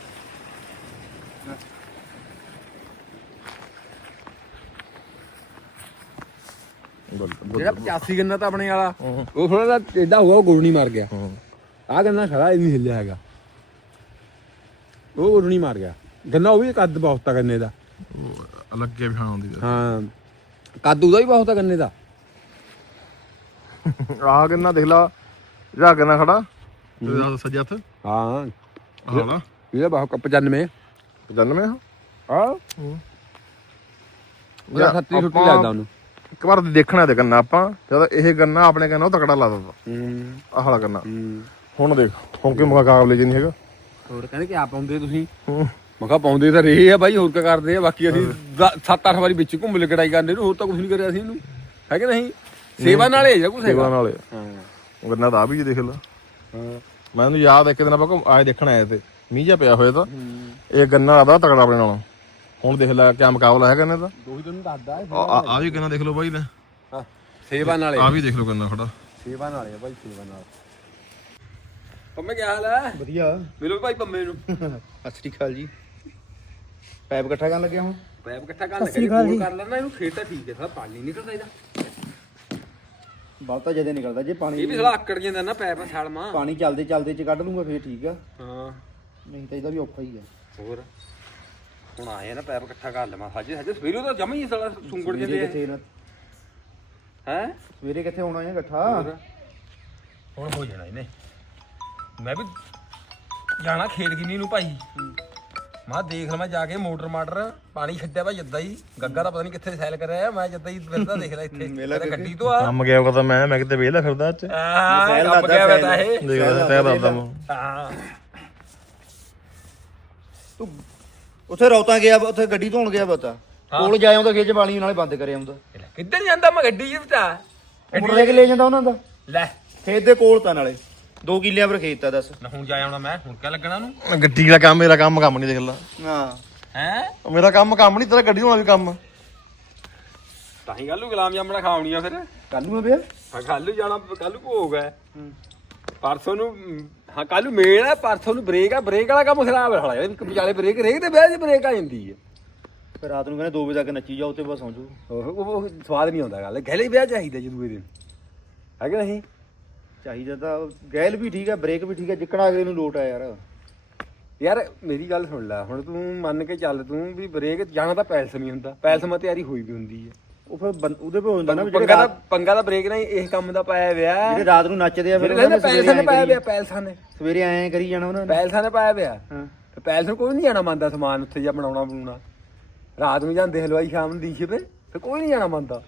ਜਿਹੜਾ 85 ਗੰਨਾ ਤਾਂ ਆਪਣੇ ਵਾਲਾ। ਉਹ ਥੋੜਾ ਜਿਹਾ ਟੇਡਾ ਹੋਇਆ ਉਹ ਗੁੜ ਨਹੀਂ ਮਾਰ ਗਿਆ। ਆਹ ਗੰਨਾ ਖੜਾ ਇਹ ਨਹੀਂ ਹਿੱਲਿਆ ਹੈਗਾ। ਉਹ ਗੁੜ ਨਹੀਂ ਮਾਰ ਗਿਆ। ਗੰਨਾ ਉਹ ਵੀ ਕੱਦ ਬਹੁਤ ਗੰਨੇ ਦਾ। ਅਲੱਗ ਹੀ ਪਛਾਣ ਆਉਂਦੀ ਹਾਂ। ਕੱਦ ਉਹਦਾ ਵੀ ਬਹੁਤ ਗੰਨੇ ਦਾ। ਆ ਗੰਨਾ ਦੇਖ ਲਾ ਜਿਹੜਾ ਗੰਨਾ ਖੜਾ। ਇਹਦਾ ਸੱਜਾ ਹੱਥ। ਹਾਂ। ਆਹ ਲਾ। ਇਹਦਾ ਬਹੁਤ 95 95 ਹਾਂ। ਉਹਦਾ ਖੱਤੀ ਛੁੱਟੀ ਲੱਗਦਾ ਉਹਨੂੰ। ਇੱਕ ਵਾਰ ਦੇਖਣਾ ਤੇ ਗੰਨਾ ਆਪਾਂ। ਜਦ ਇਹ ਗੰਨਾ ਆਪਣੇ ਗੰਨਾ ਉਹ ਤਕੜਾ ਲੱਗਦਾ ਤਾ। ਹੂੰ। ਆਹ ਵਾਲਾ ਗੰਨਾ। ਹੂੰ। ਹੁਣ ਦੇਖ ਹੁਣ ਕਿ ਮੁਕਾਬਲੇ ਚ ਨਹੀਂ ਹੈਗਾ। ਹੋਰ ਕਹਿੰਦੇ ਕਿ ਆ ਪਾਉਂਦੇ ਤੁਸੀਂ। ਮੈਂ ਕਿਹਾ ਪਾਉਂਦੇ ਤਾਂ ਰਹੇ ਆ ਬਾਈ ਹੋਰ ਕੀ ਕਰਦੇ ਆ? ਬਾਕੀ ਅਸੀਂ 7-8 ਵਾਰੀ ਵਿੱਚ ਘੁੰਮ ਲਗੜਾਈ ਕਰਨੇ ਨੂੰ ਹੋਰ ਤਾਂ ਕੁਝ ਨਹੀਂ ਕਰਿਆ ਸੀ ਇਹਨੂੰ ਹੈ ਕਿ ਨਹੀਂ? ਸੇਵਾ ਨਾਲ ਹੀ ਜਾਂ ਕੁਛ ਸੇਵਾ? ਨਾਲੇ ਹਾਂ। ਗੰਨਾ ਆ ਵੀ ਦੇਖ ਲਾ। ਹਾਂ। ਮੈਨੂੰ ਯਾਦ ਹੈ ਇੱਕ ਦਿਨ ਆਪਾਂ ਘੁੰਮ- ਆਏ ਦੇਖਣ ਆਏ ਤੇ। ਮੀਂਹ ਜਿਹਾ ਪਿਆ ਹੋਇਆ ਤਾਂ। ਇਹ ਗੰਨਾ ਆਦਾ ਤਕੜਾ ਆਪਣੇ ਨਾਲੋਂ। ਹੁਣ ਦੇਖ ਲੈ ਕਿਆ ਮੁਕਾਬਲਾ ਹੈ ਗੰਨੇ ਦਾ ਦੋਹੀ ਤੈਨੂੰ ਦੱਸਦਾ ਆ ਆ ਵੀ ਗੰਨਾ ਦੇਖ ਲਓ ਬਾਈ ਲੈ। ਹਾਂ ਸੇਵਾ ਨਾਲੇ ਆ ਵੀ ਦੇਖ ਲਓ ਗੰਨਾ ਖੜਾ। ਸੇਵਾ ਨਾਲੇ ਆ ਬਾਈ ਸੇਵਾ ਨਾਲ। ਪੰਮੇ ਕੀ ਹਾਲ ਹੈ ਵਧੀਆ। ਮਿਲੋ ਭਾਈ ਪੰਮੇ ਨੂੰ। ਸਤਿ ਸ਼੍ਰੀ ਅਕਾਲ ਜੀ। ਪੈਪ ਇਕੱਠਾ ਕਰਨ ਲੱਗਿਆ ਹੁਣ। ਪੈਪ ਇਕੱਠਾ ਕਰਨ ਲੱਗਾ ਕਰ ਲੈਣਾ ਇਹਨੂੰ ਖੇਤ ਤਾਂ ਠੀਕ ਹੈ ਸਾਲਾ ਪਾਣੀ ਨਿਕਲਦਾ ਇਹਦਾ। ਬਹੁਤ ਤਾਂ ਜਦੇ ਨਿਕਲਦਾ ਜੇ ਪਾਣੀ ਇਹ ਵੀ ਸਾਲਾ ਆਕੜ ਜਾਂਦਾ ਨਾ ਪੈਪ ਛਾਲਮਾ। ਪਾਣੀ ਚੱਲਦੇ ਚੱਲਦੇ ਚ ਕੱਢ ਲੂੰਗਾ ਫੇਰ ਠੀਕ ਆ। ਹਾਂ। ਨਹੀਂ ਤਾਂ ਇਹਦਾ ਵੀ ਔਖਾ ਹੀ ਆ। ਹੋਰ? ਹੁਣ ਆਏ ਨਾ ਪੈਪ ਇਕੱਠਾ ਕਰ ਲਵਾਂ। ਹਜੇ ਹਜੇ ਸਵੇਰੇ ਤਾਂ ਜਮਾ ਹੀ ਸਾਲਾ ਸੁੰਗੜ ਜਾਂਦੇ ਕਿੱਥੇ ਨਾ- ਹੈ? ਸਵੇਰੇ ਕਿੱਥੇ ਆਉਣਾ ਹੈ ਇਕੱਠਾ? ਹੁਣ ਹੋ ਜਾਣਾ ਇਹਨੇ। ਮੈਂ ਵੀ ਜਾਣਾ ਖੇਤ ਕਿੰਨੀ ਨੂੰ ਭਾਈ। ਮੈਂ ਦੇਖ ਲਵਾਂ ਜਾ ਕੇ ਮੋਟਰ ਮਾਟਰ ਪਾਣੀ ਛੱਡਿਆ ਵਾ ਜੱਦਾ ਹੀ। ਗੱਗਾ ਦਾ ਪਤਾ ਨਹੀਂ ਕਿੱਥੇ ਸੈਲ ਕਰਿਆ ਆ ਮੈਂ ਜੱਦਾ ਹੀ ਫਿਰਦਾ ਦੇਖ ਲੈ ਇੱਥੇ। ਗੱਡੀ ਤੋਂ ਆ। ਕੰਮ ਗਿਆ ਕਦਾ ਮੈਂ ਮੈਂ ਕਿਤੇ ਵੇਲਾ ਫਿਰਦਾ ਅੱਜ। ਸੈਲ ਕੰਮ ਗਿਆ ਵਾ ਸੈਲ। ਤਾਂ ਇਹ। ਦੇਖ ਲੈ ਤੈ ਦੱਸਦਾ ਮੈਂ ਹਾਂ। ਤੂੰ ਉੱਥੇ ਰੌਤਾ ਗਿਆ ਉੱਥੇ ਗੱਡੀ ਧੋਣ ਗਿਆ ਬਤਾ ਕੋਲ ਜਾ ਆਉਂਦਾ ਖੇਚ ਪਾਣੀ ਨਾਲੇ ਬੰਦ ਕਰੇ ਆਉਂਦਾ ਕਿੱਧਰ ਜਾਂਦਾ ਮੈਂ ਗੱਡੀ ਜਿੱਤ ਆ ਮੋਟਰਸਾਈਕਲ ਲੈ ਜਾਂਦਾ ਉਹਨਾਂ ਦਾ। ਲੈ। ਖੇਤ ਦੇ ਕੋਲ ਤਾਂ ਨਾਲੇ। 2 ਕਿੱਲਿਆਂ ਪਰ ਖੇਤ ਆ ਦੱਸ। ਨਾ ਹੁਣ ਜਾ ਆਉਣਾ ਮੈਂ ਹੁਣ ਕਿਆ ਲੱਗਣਾ ਨੂੰ ਗੱਡੀ ਦਾ ਕੰਮ ਮੇਰਾ ਕੰਮ ਕੰਮ ਨਹੀਂ ਦੇਖ ਲਾ। ਹਾਂ। ਹੈ? ਮੇਰਾ ਕੰਮ ਕੰਮ ਨਹੀਂ ਤੇਰਾ ਗੱਡੀ ਹੋਣਾ ਵੀ ਕੰਮ। ਤਾਂ ਹੀ ਕੱਲੂ ਗੁਲਾਮ ਜਾਮਣਾ ਖਾਉਣੀ ਆ ਫਿਰ। ਕੱਲ ਨੂੰ ਆ ਪਿਆ ਹਾਂ ਕੱਲੂ ਜਾਣਾ ਕੱਲੂ ਭੋਗ ਹੈ। ਪਰਸੋਂ ਨੂੰ ਮ, ਹਾਂ ਕੱਲੂ ਮੇਲ ਹੈ ਪਰਸੋਂ ਨੂੰ ਬ੍ਰੇਕ ਆ ਬ੍ਰੇਕ ਵਾਲਾ ਕੰਮ ਖਰਾਬ ਹੈ ਸਾਲਾ। ਇੱਕ ਵਿਚਾਲੇ ਬ੍ਰੇਕ ਰੇਕ ਤੇ ਵਿਆਹ 'ਚ ਬ੍ਰੇਕ ਆ ਜਾਂਦੀ ਹੈ। ਫਿਰ ਰਾਤ ਨੂੰ ਕਹਿੰਦੇ 2 ਵਜੇ ਤੱਕ ਨੱਚੀ ਜਾਓ ਤੇ ਬਸ ਸੌਂ ਜਾਓ। ਉਹ ਉਹ- ਉਹ ਸਵਾਦ ਨਹੀਂ ਆਉਂਦਾ ਗੱਲ। ਗਹਿਲੇ ਵਿਆਹ ਚਾਹੀਦਾ ਜਦੋਂ ਦਿਨ। ਹੈ ਕਿ ਨਹੀਂ? ਚਾਹੀਦਾ ਤਾਂ ਗੈਲ ਵੀ ਠੀਕ ਆ ਬ੍ਰੇਕ ਵੀ ਠੀਕ ਆ ਜਿੱਕਣਾ ਅਗਲੇ ਨੂੰ ਲੋਟ ਆ ਯਾਰ। ਯਾਰ ਮੇਰੀ ਗੱਲ ਸੁਣ ਲੈ ਹੁਣ ਤੂੰ ਮੰਨ ਕੇ ਚੱਲ ਤੂੰ ਵੀ ਬ੍ਰੇਕ ਜਾਣਾ ਤਾਂ ਪੈਲਸ ਨਹੀਂ ਹੁੰਦਾ ਪੈਲਸ ਮਾ ਤਿਆਰੀ ਹੋਈ ਵੀ ਹੁੰਦੀ ਹੈ। ਉਹ ਫਿਰ ਬੰ- ਉਹਦੇ ਪੇ ਹੁੰਦਾ ਨਾ ਵੀ ਜਿਹੜੇ ਪੰਗਾ ਦਾ ਰਾਤ ਪੰਗਾ ਦਾ ਬ੍ਰੇਕ ਨਹੀਂ ਇਹ ਕੰਮ ਦਾ ਪਾਇਆ ਵਿਆ। ਜਿਹੜੇ ਰਾਤ ਨੂੰ ਨੱਚਦੇ ਆ ਫਿਰ ਉਹਨਾਂ ਨੇ ਪੈਲਸਾਂ ਨੇ ਸਵੇਰੇ ਪਾਇਆ ਕਰੀ- ਪੈਲਸਾਂ ਨੇ। ਸਵੇਰੇ ਐਂ ਕਰੀ ਜਾਣਾ ਉਹਨਾਂ ਨੇ। ਪੈਲਸਾਂ ਨੇ ਪਾਇਆ ਵਿਆ। ਹਾਂ। ਤੇ ਪੈਲਸ ਨੂੰ ਕੋਈ ਨਹੀਂ ਜਾਣਾ ਮੰਨਦਾ ਸਮਾਨ ਉੱਥੇ ਜਾਂ ਬਣਾਉਣਾ ਬਣਾਉਣਾ। ਰਾਤ ਨੂੰ ਜਾਂਦੇ ਹਲਵਾਈ ਸ਼ਾਮ ਨੂੰ ਦੀਸ਼ੇ ਤੇ ਤੇ ਕੋਈ ਨਹੀਂ ਜਾਣਾ ਮੰਨਦਾ।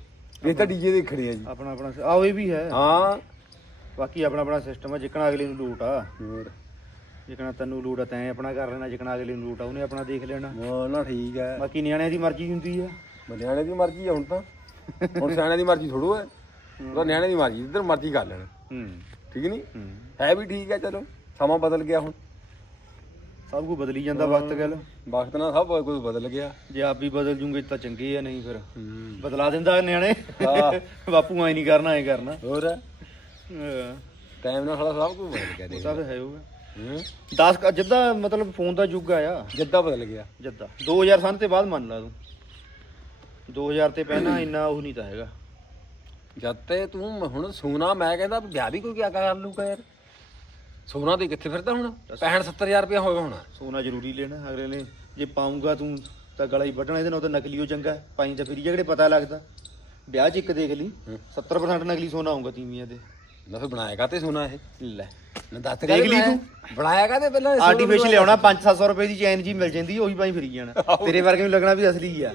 ਵੀ ਇਹ ਤਾਂ ਡੀਜੇ ਦੇਖਣੇ ਆ ਜੀ। ਆਪਣਾ ਆਪਣਾ ਆਓ ਇਹ ਵੀ ਹੈ। ਹਾਂ। ਬਾਕੀ ਆਪਣਾ ਆਪਣਾ ਸਿਸਟਮ ਆ ਜਿੱਕਣਾ ਅਗਲੇ ਨੂੰ ਲੂਟ ਆ। ਜਿੱਕਣਾ ਤੈਨੂੰ ਲੂਟ ਆ ਤੈਂ ਆਪਣਾ ਕਰ ਲੈਣਾ ਜਿੱਕਣਾ ਅਗਲੇ ਨੂੰ ਲੂਟ ਆ ਉਹਨੇ ਆਪਣਾ ਦੇਖ ਲੈਣਾ। ਨਾ ਨਾ ਠੀਕ ਹੈ ਬਾਕੀ ਨਿਆਣਿਆਂ ਦੀ ਮਰਜ਼ੀ ਹੁੰਦੀ ਆ। ਨਿਆਣੇ ਦੀ ਮਰਜ਼ੀ ਆ ਹੁਣ ਤਾਂ। ਹੁਣ ਸਿਆਣੇ ਦੀ ਮਰਜ਼ੀ ਥੋੜੂ ਹੈ। ਉਹ ਨਿਆਣੇ ਦੀ ਮਰਜ਼ੀ ਜਿੱਧਰ ਮਰਜ਼ੀ ਕਰ ਲੈਣ। ਹੂੰ। ਠੀਕ ਨਹੀਂ? ਹੂੰ। ਹੈ ਵੀ ਠੀਕ ਹੈ ਚਲੋ। ਸਮਾਂ ਬਦਲ ਗਿਆ ਹੁਣ। ਸਭ ਕੁਝ ਬਦਲੀ ਜਾਂਦਾ ਵਕਤ ਗੱਲ। ਵਕਤ ਨਾਲ ਸਭ ਕੁਝ ਬਦਲ ਗਿਆ। ਜੇ ਆਪ ਵੀ ਬਦਲ ਜੂਗੇ ਤਾਂ ਚੰਗੇ ਆ ਨਹੀਂ ਫਿਰ। ਹੂੰ। ਬਦਲਾ ਦਿੰਦਾ ਨਿਆਣੇ। ਹਾਂ। ਬਾਪੂ ਐ ਨਹੀਂ ਕਰਨਾ ਐ ਕਰਨਾ। ਹੋਰ। ਹਾਂ, ਟਾਈਮ ਨਾਲ ਸਾਲਾ ਸਭ ਕੁਝ ਬਦਲ ਗਿਆ ਦੇਖ ਤਾਂ ਹੈ ਹੋਗਾ ਹੂੰ। 10 ਜਿੱਦਾਂ ਮਤਲਬ ਫੋਨ ਦਾ ਯੁੱਗ ਆਇਆ। ਜਿੱਦਾਂ ਬਦਲ ਗਿਆ। ਜਿੱਦਾਂ। 2000 ਸਾਲ ਤੇ ਬਾਅਦ ਮੰਨ ਲਾ ਤੂੰ। 2000 ਤੇ ਪਹਿਲਾਂ ਇੰਨਾ ਉਹ ਨਹੀਂ ਤਾਂ ਹੈਗਾ। ਜਦ ਤੇ ਤੂੰ ਹੁਣ ਸੋਨਾ ਮੈਂ ਕਹਿੰਦਾ ਵਿਆਹ ਵੀ ਕੋਈ ਕਿਆ ਕਰ ਲੂਗਾ ਯਾਰ। ਸੋਨਾ ਤੇ ਕਿੱਥੇ ਫਿਰਦਾ ਹੁਣ? 65 70000 ਰੁਪਇਆ ਹੋਗਾ ਹੁਣ। ਸੋਨਾ ਜ਼ਰੂਰੀ ਲੈਣਾ ਅਗਲੇ ਨੇ। ਜੇ ਪਾਉਂਗਾ ਤੂੰ ਤਾਂ ਗਲਾ ਹੀ ਵੱਢਣਾ ਇਹਦੇ ਨਾਲ ਤਾਂ ਨਕਲੀ ਹੋ ਚੰਗਾ ਪਾਈ ਤਾਂ ਫਿਰ ਜਿਹੜੇ ਪਤਾ ਲੱਗਦਾ। ਵਿਆਹ 'ਚ ਇੱਕ ਦੇਖ ਲਈ। 70% ਨਕਲੀ ਸੋਨਾ ਆਉਂਗਾ ਤੀਵੀਆਂ ਦੇ ਨਾ ਫਿਰ ਬਣਾਏਗਾ ਤੇ ਸੋਨਾ ਇਹ? ਲੈ। ਨਾ ਦੱਸ ਦੇਖ ਲਈ ਤੂੰ। ਬਣਾਏਗਾ ਤੇ ਪਹਿਲਾਂ ਇਹ ਸੋਨਾ? ਆਰਟੀਫੀਸ਼ੀਅਲ ਲਿਆਉਣਾ 5-700 ਰੁਪਏ ਦੀ ਚੈਨ ਜੀ ਮਿਲ ਜਾਂਦੀ ਉਹੀ ਪਾਈ ਫਿਰੀ ਜਾਣਾ। ਤੇਰੇ ਵਰਗੇ ਨੂੰ ਲੱਗਣਾ ਵੀ ਅਸਲੀ ਆ।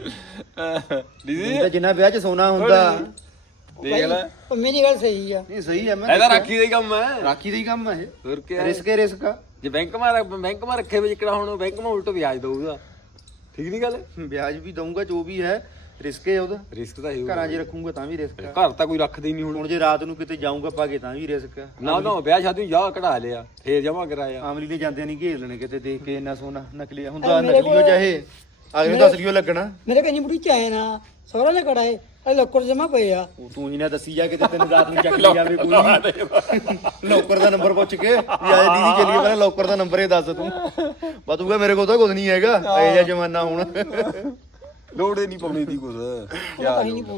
ਦੀਦੀ। ਤਾਂ ਜਿੰਨਾ ਵਿਆਹ 'ਚ ਸੋਨਾ ਹੁੰਦਾ। ਦੇਖ ਲੈ। ਉਹ ਮੇਰੀ ਗੱਲ ਸਹੀ ਆ। ਨਹੀਂ ਸਹੀ ਆ ਮੈਂ ਇਹਦਾ ਰਾਖੀ ਦਾ ਹੀ ਕੰਮ ਹੈ ਰਾਖੀ ਦਾ ਹੀ ਕੰਮ ਆ ਇਹ। ਹੋਰ ਕੀ ਰਿਸਕ ਹੈ ਰਿਸਕ ਆ। ਜੇ ਬੈਂਕ ਮਾ ਬੈਂਕ ਮਾ ਰੱਖੇ ਵਿੱਚ ਕਿਹੜਾ ਹੁਣ ਬੈਂਕ ਮਾ ਉਲਟ ਵਿਆਜ ਦਊਗਾ। ਠੀਕ ਨਹੀਂ ਗੱਲ? ਵਿਆਜ ਵੀ ਦਊਂਗਾ ਜੋ ਵੀ ਹੈ। ਰਿਸਕ ਹੈ ਉਹਦਾ? ਰਿਸਕ ਤਾਂ ਹੀ ਘਰਾਂ 'ਚ ਰੱਖੂੰਗਾ ਤਾਂ ਵੀ ਰਿਸਕ ਆ ਘਰ ਤਾਂ ਕੋਈ ਰੱਖਦਾ ਹੀ ਨਹੀਂ ਹੁਣ। ਹੁਣ ਜੇ ਰਾਤ ਨੂੰ ਕਿਤੇ ਜਾਊਂਗਾ ਪਾਗੇ ਤਾਂ ਵੀ ਰਿਸਕ ਆ ਨਾ ਨਾ ਵਿਆਹ ਸ਼ਾਦੀ ਨੂੰ ਜਾ ਕਢਾ ਲਿਆ ਫੇਰ ਜਮਾ ਕਰਾਇਆ। ਆਮਲੀ ਨੇ ਜਾਂਦਿਆਂ ਨਹੀਂ ਘੇਰ ਲੈਣੇ ਕਿਤੇ ਦੇਖ ਕੇ ਇੰਨਾ ਸੋਨਾ ਨਕਲੀ ਹੁੰਦਾ ਨਕਲੀਓ ਚਾਹੇ ਅਗਲੇ ਨੂੰ ਅਸਲੀਓ ਲੱਗਣਾ। ਮੇਰੇ ਕੰਨੀ ਬੁੜੀ ਚੈਨ ਆ ਸਹੁਰਾ ਨੇ ਕੜਾਏ ਇਹ ਲੋਕਰ ਜਮਾ ਪਏ ਆ। ਉਹ ਤੂੰ ਜੀ ਨੇ ਦੱਸੀ ਜਾ ਕਿਤੇ ਤੈਨੂੰ ਰਾਤ ਨੂੰ ਚੱਕ ਲਈ ਜਾਵੇ ਕੋਈ। ਲੋਕਰ ਦਾ ਨੰਬਰ ਪੁੱਛ ਕੇ ਵੀ ਆ ਦੀਦੀ ਚੱਲੀਏ ਪਹਿਲਾਂ ਲੋਕਰ ਦਾ ਨੰਬਰ ਇਹ ਦੱਸ ਤੂੰ। ਬਤੂਗਾ ਮੇਰੇ ਕੋਲ ਤਾਂ ਕੁਝ ਨਹੀਂ ਹੈਗਾ ਇਹ ਜਿਹਾ ਜ਼ਮਾਨਾ ਹੁਣ। ਲੋੜੇ ਨਹੀਂ ਪਾਉਣੀ ਦੀ ਕੁਝ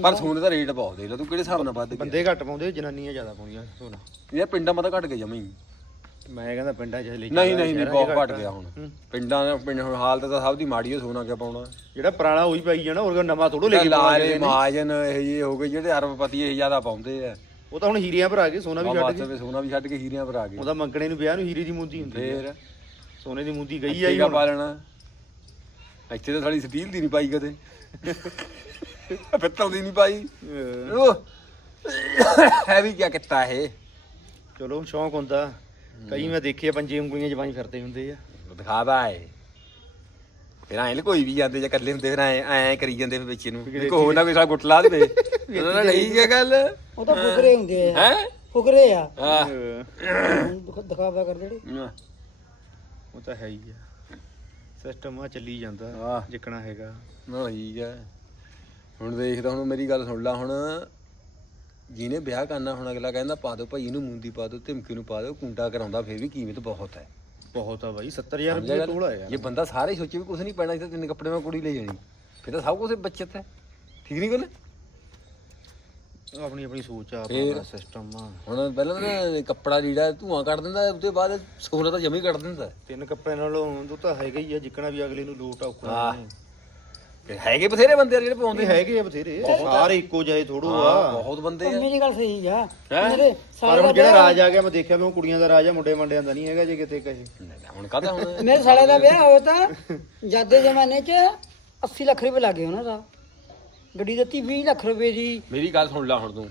ਪਰ ਸੋਨੇ ਦਾ ਰੇਟ ਬਹੁਤ ਦੇਖ ਲੈ ਤੂੰ ਕਿਹੜੇ ਹਿਸਾਬ ਨਾਲ ਵੱਧ ਗਿਆ? ਬੰਦੇ ਘੱਟ ਪਾਉਂਦੇ ਜਨਾਨੀਆਂ ਜ਼ਿਆਦਾ ਪਾਉਂਦੀਆਂ ਸੋਨਾ। ਇਹ ਪਿੰਡਾਂ ਮਾ ਤਾਂ ਘਟ ਗਿਆ ਜਮਾ ਹੀ। ਮੈਂ ਕਹਿੰਦਾ ਪਿੰਡਾਂ 'ਚ ਹਲੇ ਨਹੀਂ ਨਹੀਂ ਨਹੀਂ ਬਹੁਤ ਘੱਟ। ਗਿਆ ਹੁਣ। ਪਿੰਡਾਂ ਦਾ ਪਿੰਡ ਹੁਣ ਹਾਲਤ ਤਾਂ ਸਭ ਦੀ ਮਾੜੀ ਹੋ ਸੋਨਾ ਕਿਆ ਪਾਉਣਾ? ਜਿਹੜਾ ਪੁਰਾਣਾ ਉਹੀ ਪਾਈ ਜਾਣਾ ਹੋਰ ਕੋਈ ਨਵਾਂ ਥੋੜੋ ਲੈ ਕੇ ਪਾਵਾਂਗੇ ਮਾਜਨ ਇਹ ਜੇ ਹੋ ਗਏ ਜਿਹੜੇ ਅਰਬਪਤੀ ਇਹ ਜ਼ਿਆਦਾ ਪਾਉਂਦੇ ਆ। ਉਹ ਤਾਂ ਹੁਣ ਹੀਰਿਆਂ ਪਰ ਆ ਗਏ ਸੋਨਾ ਵੀ ਛੱਡ ਗਏ ਤੇ ਸੋਨਾ ਵੀ ਛੱਡ ਕੇ ਹੀਰਿਆਂ ਪਰ ਆ ਗਏ ਉਹਦਾ ਮੰਗਣੇ ਨੂੰ ਵਿਆਹ ਨੂੰ ਹੀਰੇ ਦੀ ਮੁੰਦੀ ਹੁੰਦੀ ਹੈ ਫੇਰ? ਸੋਨੇ ਦੀ ਮੁੰਦੀ ਗਈ ਆ ਇੱਥੇ ਜੀ ਕਾ ਹੁਣ। ਪਾ ਲੈਣਾ। ਇੱਥੇ ਤਾਂ ਸਾਡੀ ਸਟੀਲ ਦੀ ਨਹੀਂ ਪਾਈ ਕਦੇ। ਪਿੱਤਲ ਦੀ ਨਹੀਂ ਪਾਈ। ਉਹ ਹੈ ਵੀ ਕੀ ਕੀਤਾ ਇਹ। ਚਲੋ ਸ਼ੌਂਕ ਹੁੰਦਾ। ਕਈ ਮੈਂ ਦੇਖੇ ਆ ਪੰਜੇ ਉਂਗਲੀਆਂ ਜਵਾਈ ਫਿਰਦੇ ਹੁੰਦੇ ਆ। ਦਿਖਾਦਾ ਏ ਫਿਰ ਐਂ ਕੋਈ ਵੀ ਜਾਂਦੇ ਜਾਂ ਇਕੱਲੇ ਹੁੰਦੇ ਫਿਰ ਐਂ ਐਂ ਕਰੀ ਜਾਂਦੇ ਫਿਰ ਵਿੱਚ ਨੂੰ। ਵੀ ਕੋਈ ਨਾ ਕੋਈ ਸਾ ਗੁੱਟ ਲਾ ਦੇਵੇ। ਉਹਨਾਂ ਨੇ ਠੀਕ ਹੈ ਗੱਲ। ਉਹ ਤਾਂ ਫੁਕਰੇ ਹੁੰਦੇ ਆ। ਹੈ? ਫੁਕਰੇ ਆ। ਹਾਂ। ਦਿਖ- ਦਿਖਾਵਾ ਕਰ ਜਿਹੜੇ। ਉਹ ਤਾਂ ਹੈ ਹੀ ਆ। ਸਿਸਟਮ ਆ ਚੱਲੀ ਜਾਂਦਾ ਆਹ। ਜਿੱਕਣਾ ਹੈਗਾ। ਨਾ ਠੀਕ ਹੈ। ਹੁਣ ਦੇਖਦਾ ਹੁਣ ਮੇਰੀ ਗੱਲ ਸੁਣ ਲੈ ਹੁਣ ਜਿਹਨੇ ਵਿਆਹ ਕਰਨਾ ਹੁਣ ਅਗਲਾ ਕਹਿੰਦਾ ਪਾ ਦਿਓ ਭਾਈ ਇਹਨੂੰ ਮੁੰਦੀ ਪਾ ਦਿਓ ਧਮਕੀ ਨੂੰ ਪਾ ਦਿਓ ਕੁੰਡਾ ਕਰਾਉਂਦਾ ਫਿਰ ਵੀ ਕੀਮਤ ਬਹੁਤ ਹੈ। ਬਹੁਤ ਆ ਬਾਈ 70000 ਸਮਝਿਆ ਰੁਪਏ ਗੱਲ? ਤੋਲਾ ਯਾਰ। ਜੇ ਬੰਦਾ ਸਾਰੇ ਸੋਚੇ ਵੀ ਕੁਝ ਨਹੀਂ ਪੈਣਾ ਇੱਥੇ ਤਿੰਨ ਕੱਪੜੇ ਮੈਂ ਕੁੜੀ ਲੈ ਜਾਣੀ। ਫਿਰ ਤਾਂ ਸਭ ਕੁਝ ਬਚਤ ਹੈ। ਠੀਕ ਨਹੀਂ ਗੱਲ? ਆਪਣੀ ਆਪਣੀ ਸੋਚ ਆ? ਆਪਣਾ ਸਿਸਟਮ ਆ। ਹੁਣ ਪਹਿਲਾਂ ਤਾਂ ਕੱਪੜਾ ਲੀੜਾ ਧੂਆਂ ਕੱਢ ਦਿੰਦਾ ਉਹਦੇ ਬਾਅਦ ਸੋਨਾ ਤਾਂ ਜਮੀ ਕੱਢ ਦਿੰਦਾ ਤਿੰਨ ਕੱਪੜੇ ਨਾਲੋਂ ਉਹ ਤਾਂ ਹੈਗਾ ਹੀ ਆ ਜਿੱਕਣਾ ਵੀ ਅਗਲੇ ਨੂੰ ਲੋਟ ਔਖਾ ਹੈਗੇ ਬਥੇਰੇ ਬੰਦੇ ਆ ਜਿਹੜੇ ਪਾਉਂਦੇ ਹੈਗੇ ਆ ਬਥੇਰੇ ਸਾਰੇ ਇੱਕੋ ਜਿਹੇ ਥੋੜੋ ਆ। ਬਹੁਤ ਬੰਦੇ ਆ। ਮੇਰੀ ਗੱਲ ਸਹੀ ਆ। ਹੈਂ? ਮੇਰੇ ਪਰ ਹੁਣ ਜਿਹੜਾ ਰਾਜ ਆ ਗਿਆ ਮੈਂ ਦੇਖਿਆ ਉਹ ਕੁੜੀਆਂ ਦਾ ਰਾਜ ਆ ਮੁੰਡੇ ਮੰਡਿਆਂ ਦਾ ਨਹੀਂ ਹੈਗਾ ਜੇ ਕਿਤੇ ਕਹੇ। ਹੁਣ ਕਾਹਦਾ ਹੁਣ? ਮੇਰੇ ਸਾਲੇ ਦਾ ਵਿਆਹ ਹੋਇਆ ਤਾਂ ਜਾਦੇ ਜ਼ਮਾਨੇ 'ਚ 80 ਲੱਖ ਰੁਪਏ ਲੱਗੇ ਉਹਨਾਂ ਦਾ। ਗੱਡੀ ਦਿੱਤੀ 20 ਲੱਖ ਰੁਪਏ ਦੀ। ਮੇਰੀ ਗੱਲ ਸੁਣ ਲੈ ਹੁਣ ਤੂੰ।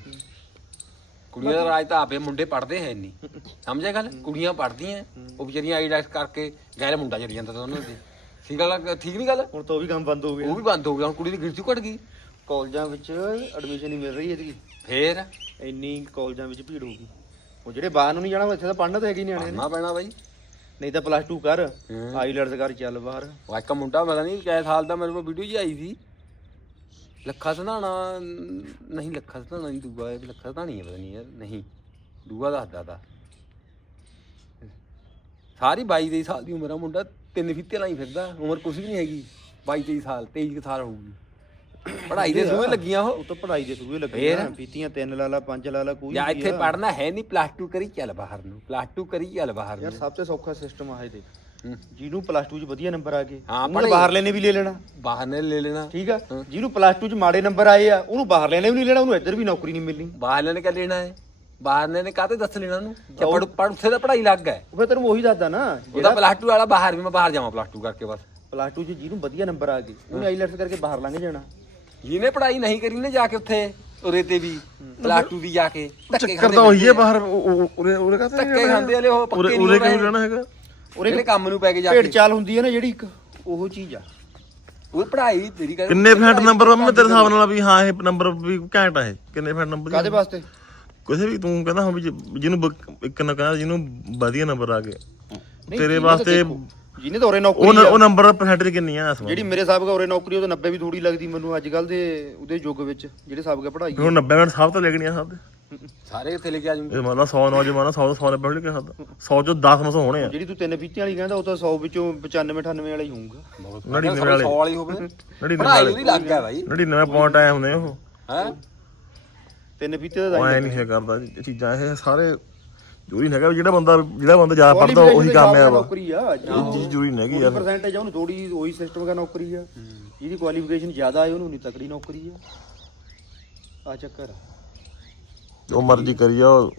ਕੁੜੀਆਂ ਦਾ ਰਾਜ ਤਾਂ ਆਪੇ ਮੁੰਡੇ ਪੜਦੇ ਹੈ ਨਹੀਂ ਸਮਝਿਆ ਗੱਲ? ਕੁੜੀਆਂ ਪੜਦੀਆਂ ਉਹ ਵਿਚਾਰੀਆਂ ਆਈਡੈਕਸ ਕਰਕੇ ਗੈਰ ਮੁੰਡਾ ਚੜੀ ਜਾਂਦਾ ਤਾਂ ਉਹਨਾਂ ਦੇ। ਠੀਕ ਗੱਲ ਠੀਕ ਨਹੀਂ ਗੱਲ? ਹੁਣ ਤਾਂ ਉਹ ਵੀ ਕੰਮ ਬੰਦ ਹੋ ਗਿਆ। ਉਹ ਵੀ ਬੰਦ ਹੋ ਗਿਆ ਹੁਣ ਕੁੜੀ ਦੀ ਗਿਣਤੀ ਘਟ ਗਈ। ਕਾਲਜਾਂ ਵਿੱਚ ਐਡਮਿਸ਼ਨ ਨਹੀਂ ਮਿਲ ਰਹੀ ਇਹਦੀ। ਫੇਰ? ਇੰਨੀ ਕਾਲਜਾਂ ਵਿੱਚ ਭੀੜ ਹੋ ਗਈ। ਉਹ ਜਿਹੜੇ ਬਾਹਰ ਨੂੰ ਨਹੀਂ ਜਾਣਾ ਉਹ ਇੱਥੇ ਤਾਂ ਪੜ੍ਹਨਾ ਤਾਂ ਹੈਗੀ ਨਿਆਣੇ ਨੇ। ਪੜਨਾ ਪੈਣਾ ਬਾਈ। ਨਹੀਂ ਤਾਂ ਪਲੱਸ 2 ਕਰ। ਆਈਲੈਟਸ ਕਰ ਚੱਲ ਬਾਹਰ। ਉਹ ਇੱਕ ਮੁੰਡਾ ਪਤਾ ਨਹੀਂ ਕਿਹ ਸਾਲ ਦਾ ਮੇਰੇ ਕੋਲ ਵੀਡੀਓ ਜੀ ਆਈ ਸੀ। ਲੱਖਾ ਸਧਾਣਾ ਨਹੀਂ ਲੱਖਾ ਸਧਾਣਾ ਨਹੀਂ ਦੂਆ ਇਹ ਲੱਖਾ ਸਧਾਣੀ ਹੈ ਪਤਾ ਨਹੀਂ ਯਾਰ ਨਹੀਂ ਦੂਆ ਦੱਸਦਾ ਤਾ। ਸਾਰੀ 22 23 ਸਾਲ ਦੀ ਉਮਰ ਆ ਮੁੰਡਾ ਤਿੰਨ ਫੀਤੇ ਲਾਈ ਫਿਰਦਾ ਉਮਰ ਕੁਝ ਵੀ ਨਹੀਂ ਹੈਗੀ 22 23 ਸਾਲ 23 ਕੁ ਸਾਲ ਹੋਊਗੀ। ਪੜ੍ਹਾਈ ਦੇ ਸੂਏ ਲੱਗੀਆਂ ਉਹ। ਉਹ ਤਾਂ ਪੜ੍ਹਾਈ ਦੇ ਥਰੂ ਲੱਗੇ ਫੇਰ? ਨਾ ਪੀਤੀਆਂ ਤਿੰਨ ਲਾ ਲਾ ਪੰਜ ਲਾ ਲਾ ਕੋਈ ਜਾਂ ਇੱਥੇ। ਪੜਨਾ ਹੈ ਨਹੀਂ ਪਲੱਸ 2 ਕਰੀ ਚੱਲ ਬਾਹਰ ਨੂੰ ਪਲੱਸ 2 ਕਰੀ ਚੱਲ ਬਾਹਰ ਯਾਰ ਨੂੰ। ਸਭ ਤੋਂ ਸੌਖਾ ਸਿਸਟਮ ਆ ਇਹ ਦੇਖ। ਜਿਹਨੂੰ ਪਲੱਸ 2 ਚ ਵਧੀਆ ਨੰਬਰ ਆ ਗਏ ਹਾਂ, ਉਹਨੂੰ ਪੜ੍ਹੇ। ਬਾਹਰਲੇ ਨੇ ਵੀ ਲੈ ਲੈਣਾ। ਬਾਹਰ ਨੇ ਲੈ ਲੈਣਾ। ਠੀਕ ਆ? ਜਿਹਨੂੰ ਪਲੱਸ 2 ਚ ਮਾੜੇ ਨੰਬਰ ਆਏ ਆ ਉਹਨੂੰ ਬਾਹਰਲੇ ਨੇ ਵੀ ਨਹੀਂ ਲੈਣਾ ਉਹਨੂੰ ਇੱਧਰ ਵੀ ਨੌਕਰੀ ਨਹੀਂ ਮਿਲਣੀ। ਬਾਹਰ ਨੇ ਕਿਆ ਲੈਣਾ ਹੈ? ਬਾਹਰ ਨੇ ਕਾਹਤੇ ਦੱਸ ਲੈਣਾ ਉਹਨੂੰ? ਜੇ ਪੜ ਪੜ ਉੱਥੇ ਤਾਂ ਪੜ੍ਹਾਈ ਲੱਗ ਹੈ ਉਹ ਫਿਰ ਤੈਨੂੰ ਉਹੀ ਦੱਸਦਾ ਨਾ ਉਹਦਾ ਪਲੱਸ 2 ਵਾਲਾ ਬਾਹਰ ਵੀ ਮੈਂ ਬਾਹਰ ਜਾਵਾਂ ਪਲੱਸ 2 ਕਰਕੇ ਬਸ। ਪਲੱਸ 2 ਚ ਜਿਹਨੂੰ ਵਧੀਆ ਨੰਬਰ ਆ ਗਏ ਉਹਨੇ ਆਈਲੈਟਸ ਕਰਕੇ ਬਾਹਰ ਲੰਘ ਜਾਣਾ। ਜਿਹਨੇ ਪੜ੍ਹਾਈ ਨਹੀਂ ਕਰੀ ਨੇ ਜਾ ਕੇ ਉੱਥੇ ਉਰੇ ਤੇ ਵੀ ਪਲੱਸ 2 ਵੀ ਜਾ ਕੇ ਧੱਕੇ ਚੱਕਰ ਖਾਂਦੇ ਤਾਂ ਉਹੀ ਹੈ ਬਾਹਰ ਉਹ- ਉਹ- ਕਾ ਧੱਕੇ ਖਾਂਦੇ ਵਾਲੇ ਉਹ ਉਰੇ ਪੱਕੇ ਨਹੀਂ ਉਰੇ ਹੋ ਰਹੇ ਕਿਉਂ ਰਹਿਣਾ ਹੈਗਾ? ਉਹਨੇ ਕੰਮ ਨੂੰ ਪੈ ਕੇ ਜਾ ਭੇਡ ਕੇ। ਚਾਲ ਹੁੰਦੀ ਹੈ ਨਾ ਜਿਹੜੀ ਇੱਕ। ਉਹ ਚੀਜ਼ ਆ। ਉਹ ਪੜ੍ਹਾਈ ਤੇਰੀ ਕਰ ਕਿੰਨੇ ਫੈਂਟ ਨੰਬਰ ਮੈਂ ਤੇਰੇ ਹਿਸਾਬ ਨਾਲ ਵੀ ਹਾਂ ਇਹ ਨੰਬਰ ਵੀ ਘੈਂਟ ਆ ਇਹ। ਕਿੰਨੇ ਫੈਂਟ ਨੰਬਰ ਕਾਦੇ ਵਾਸਤੇ? ਕਿਸੇ ਵੀ ਤੂੰ ਕਹਿੰਦਾ ਹਾਂ ਵੀ ਜੇ- ਜਿਹਨੂੰ ਬ- ਇੱਕ ਨਾ ਕਹਿੰਦਾ ਜਿਹਨੂੰ ਵਧੀਆ ਨੰਬਰ ਆ ਗਏ। ਨਹੀਂ, ਤੇਰੇ ਜਿਹਨੇ ਤਾਂ ਵਾਸਤੇ ਦੇਖੋ, ਜਿਹਨੇ ਤਾਂ ਉਰੇ ਉਹ ਨੌਕਰੀ ਨ- ਆ। ਉਹ ਨੰਬਰ ਪਰਸੈਂਟੇਜ ਕਿੰਨੀ ਆ? ਇਸ ਵਾਰ ਜਿਹੜੀ ਮੇਰੇ ਹਿਸਾਬ ਨਾਲ ਉਰੇ ਨੌਕਰੀ ਉਹ ਤਾਂ 90 ਵੀ ਥੋੜੀ ਲੱਗਦੀ ਮੈਨੂੰ ਅੱਜ ਕੱਲ ਦੇ ਉਹਦੇ ਯੁੱਗ ਵਿੱਚ ਜਿਹੜੇ ਹਿਸਾਬ ਨਾਲ ਪੜ੍ਹਾਈ ਆ। ਹੁਣ 90 ਮਿੰਟ ਸਭ ਤੋਂ ਲੱਗਣੀਆਂ ਸਭ ਦੇ। ਸਾਰੇ ਇੱਥੇ ਲੈ ਕੇ ਆ ਜੂਗੇ ਇਹ ਮੰਨ ਲਾ 100 ਨੌਜਵਾਨ 100 100 ਨੱਬੇ ਲਿਖ ਸਕਦਾ 100 ਚੋਂ 10 ਮਸੋਂ ਹੋਣੇ ਆ। ਜਿਹੜੀ ਤੂੰ ਤਿੰਨ ਫੀਤਿਆਂ ਵਾਲੀ ਕਹਿੰਦਾ ਉਹ ਤਾਂ 100 ਵਿੱਚੋਂ 95 98 ਵਾਲਾ ਹੀ ਹੋਊਗਾ ਨੜਿਨਵੇਂ ਵਾਲੇ। 100 ਵਾਲੀ ਹੋਵੇ। ਨੜਿਨਵੇਂ ਪੜ੍ਹਾਈ ਵਾਲੇ। ਉਹਦੀ ਲੱਗ ਗਿਆ ਭਾਈ 99 ਪੁਆਇੰਟ ਆਏ ਹੁੰਦੇ ਉਹ। ਹੈ? ਤਿੰਨ ਫੀਤੇ ਦਾ ਐ ਨਹੀਂ ਹੈ ਕਰਦਾ ਚੀਜ਼ਾਂ ਇਹ ਸਾਰੇ ਜ਼ਰੂਰੀ ਨਹੀਂ ਹੈਗਾ ਜਿਹੜਾ ਬੰਦਾ ਜਿਹੜਾ ਬੰਦਾ ਜ਼ਿਆਦਾ ਪੜਦਾ ਉਹੀ ਕਾਮਯਾਬ ਆ। ਨੌਕਰੀ ਆ ਚੀਜ਼ ਜ਼ਰੂਰੀ ਨਹੀਂ ਹੈਗੀ ਯਾਰ। ਪਰਸੈਂਟੇਜ ਉਹਨੂੰ ਥੋੜੀ ਉਹੀ ਸਿਸਟਮ ਦਾ ਨੌਕਰੀ ਆ। ਜਿਹਦੀ ਕੁਆਲੀਫਿਕੇਸ਼ਨ ਜ਼ਿਆਦਾ ਹੈ ਉਹਨੂੰ ਨਹੀਂ ਤਕੜੀ ਨੌਕਰੀ ਆ। ਆ ਚੱਕਰ ਆ। ਜੋ ਮਰਜ਼ੀ ਕਰੀ ਜਾਓ।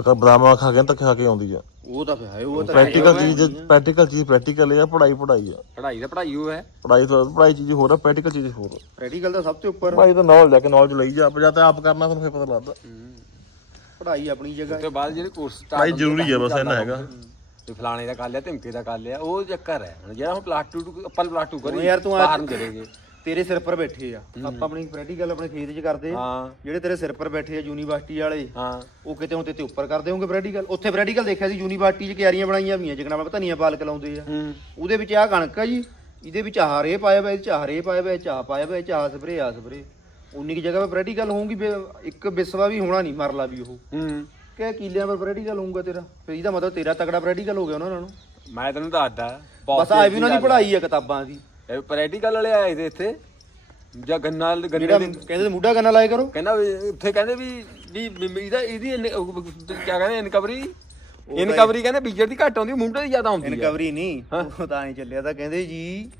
ਅਕਾ ਬਦਾਮਾ ਖਾ ਕੇ ਤੱਕ ਖਾ ਕੇ ਆਉਂਦੀ ਆ। ਉਹ ਤਾਂ ਫਿਰ ਹੈ ਉਹ ਤਾਂ ਪ੍ਰੈਕਟੀਕਲ ਚੀਜ਼ ਪ੍ਰੈਕਟੀਕਲ ਚੀਜ਼ ਪ੍ਰੈਕਟੀਕਲ ਆ ਪੜ੍ਹਾਈ ਪੜ੍ਹਾਈ ਆ। ਪੜ੍ਹਾਈ ਤਾਂ ਪੜ੍ਹਾਈ ਉਹ ਹੈ। ਪੜ੍ਹਾਈ ਤੋਂ ਪੜ੍ਹਾਈ ਚੀਜ਼ ਹੋਰ ਆ ਪ੍ਰੈਕਟੀਕਲ ਚੀਜ਼ ਹੋਰ ਆ। ਪ੍ਰੈਕਟੀਕਲ ਦਾ ਸਭ ਤੋਂ ਉੱਪਰ। ਪੜ੍ਹਾਈ ਤਾਂ ਨੌਲੇਜ ਲੈ ਕੇ ਨੌਲੇਜ ਲਈ ਜਾ ਪਰ ਜਦ ਤੇ ਆਪ ਕਰਨਾ ਤੁਹਾਨੂੰ ਫਿਰ ਪਤਾ ਲੱਗਦਾ। ਪੜ੍ਹਾਈ ਆਪਣੀ ਜਗ੍ਹਾ ਉਸ ਤੋਂ ਬਾਅਦ ਜਿਹੜੇ ਕੋਰਸ ਪੜ੍ਹਾਈ ਜ਼ਰੂਰੀ ਆ ਬਸ ਇਹਨਾਂ ਹੈਗਾ। ਤੇ ਫਲਾਣੇ ਦਾ ਕਰ ਲਿਆ ਧਮਕੇ ਦਾ ਕਰ ਲਿਆ ਉਹ ਚੱਕਰ ਹੈ। ਹੁਣ ਜਿਹੜਾ ਹੁਣ ਪਲੱਸ 2 ਅੱਪਲ ਪਲੱਸ 2 ਹੁਣ ਕਰੀ ਯਾਰ ਤੂੰ ਆ- ਬਾਹਰ ਨੂੰ ਚਲੇਗੇ ਤੇਰੇ ਸਿਰ ਪਰ ਬੈਠੇ ਆ। ਆਪਾਂ ਆਪਣੀ ਪ੍ਰੈਕਟੀਕਲ ਆਪਣੇ ਖੇਤ 'ਚ ਕਰਦੇ ਆ। ਹਾਂ। ਜਿਹੜੇ ਤੇਰੇ ਸਿਰ ਪਰ ਬੈਠੇ ਆ ਯੂਨੀਵਰਸਿਟੀ ਵਾਲੇ ਹਾਂ। ਉਹ ਕਿਤੇ ਹੁਣ ਤੇ ਉੱਪਰ ਕਰਦੇ ਹੋਣਗੇ ਪ੍ਰੈਕਟੀਕਲ ਉੱਥੇ ਪ੍ਰੈਕਟੀਕਲ ਦੇਖਿਆ ਸੀ ਯੂਨੀਵਰਸਿਟੀ 'ਚ ਕਿਆਰੀਆਂ ਬਣਾਈਆਂ ਵੀਆਂ ਜਿਕਣਾ ਮੈਂ ਧਨੀਆ ਪਾਲਕ ਲਾਉਂਦੇ ਆ। ਹੂੰ। ਉਹਦੇ ਵਿੱਚ ਆਹ ਕਣਕ ਆ ਜੀ ਇਹਦੇ ਵਿੱਚ ਆਹ ਰੇ ਪਾਇਆ ਹੋਇਆ ਇਹਦੇ ਚ ਆਹ ਰੇ ਪਾਇਆ ਹੋਇਆ ਇਹ ਚ ਆਹ ਪਾਇਆ ਹੋਇਆ ਇਹ ਚ ਆਹ ਸਪਰੇ ਆਹ ਸਪਰੇ। ਉਨੀ ਕੀ ਜਗ੍ਹਾ 'ਤੇ ਪ੍ਰੈਕਟੀਕਲ ਹੋਊਗੀ ਵੀ ਇੱਕ ਬਿਸਵਾ ਵੀ ਹੋਣਾ ਨਹੀਂ ਮਰਲਾ ਵੀ ਉਹ। ਹੂੰ। ਕਿ ਕਿੱਲਿਆਂ ਪਰ ਪ੍ਰੈਕਟੀਕਲ ਹੋਊਗਾ ਤੇਰਾ? ਫਿਰ ਇਹਦਾ ਮਤਲਬ ਤੇਰਾ ਤਕੜਾ ਪ੍ਰੈਕਟੀਕਲ ਹੋ ਗਿਆ ਉਹਨਾਂ ਨੂੰ ਮੈਂ ਤੈਨੂੰ ਦੱਸਦਾ ਬਸ ਆ ਵੀ ਉਹਨਾਂ ਦੀ ਪੜ੍ਹਾਈ ਆ ਕਿਤਾਬਾਂ ਦੀ। ਇਹ ਪ੍ਰੈਕਟੀਕਲ ਵਾਲੇ ਆਏ ਤੇ ਇੱਥੇ। ਜਾਂ ਗੰਨਾ ਗੰਨੇ ਜਿਹੜਾ ਦੇ ਕਹਿੰਦੇ ਮੁੱਢਾ ਕਰਨਾ ਲਾਇਆ ਕਰੋ। ਕਹਿੰਦਾ ਵੀ ਉੱਥੇ ਕਹਿੰਦੇ ਵੀ ਵੀ ਵੀ ਇਹਦਾ ਇਹਦੀ ਇਨ- ਉਹ ਕੀ ਕਹਿੰਦੇ ਇਨਕਵਰੀ? ਇਨਕਵਰੀ ਕਹਿੰਦੇ ਬੀਜਰ ਦੀ ਘੱਟ ਆਉਂਦੀ ਮੁੰਡੇ ਦੀ ਜ਼ਿਆਦਾ ਆਉਂਦੀ ਹੈ ਇਨਕਵਰੀ ਨਹੀਂ ਉਹ ਤਾਂ ਐਂ ਚੱਲਿਆ ਤਾਂ ਕਹਿੰਦੇ ਜੀ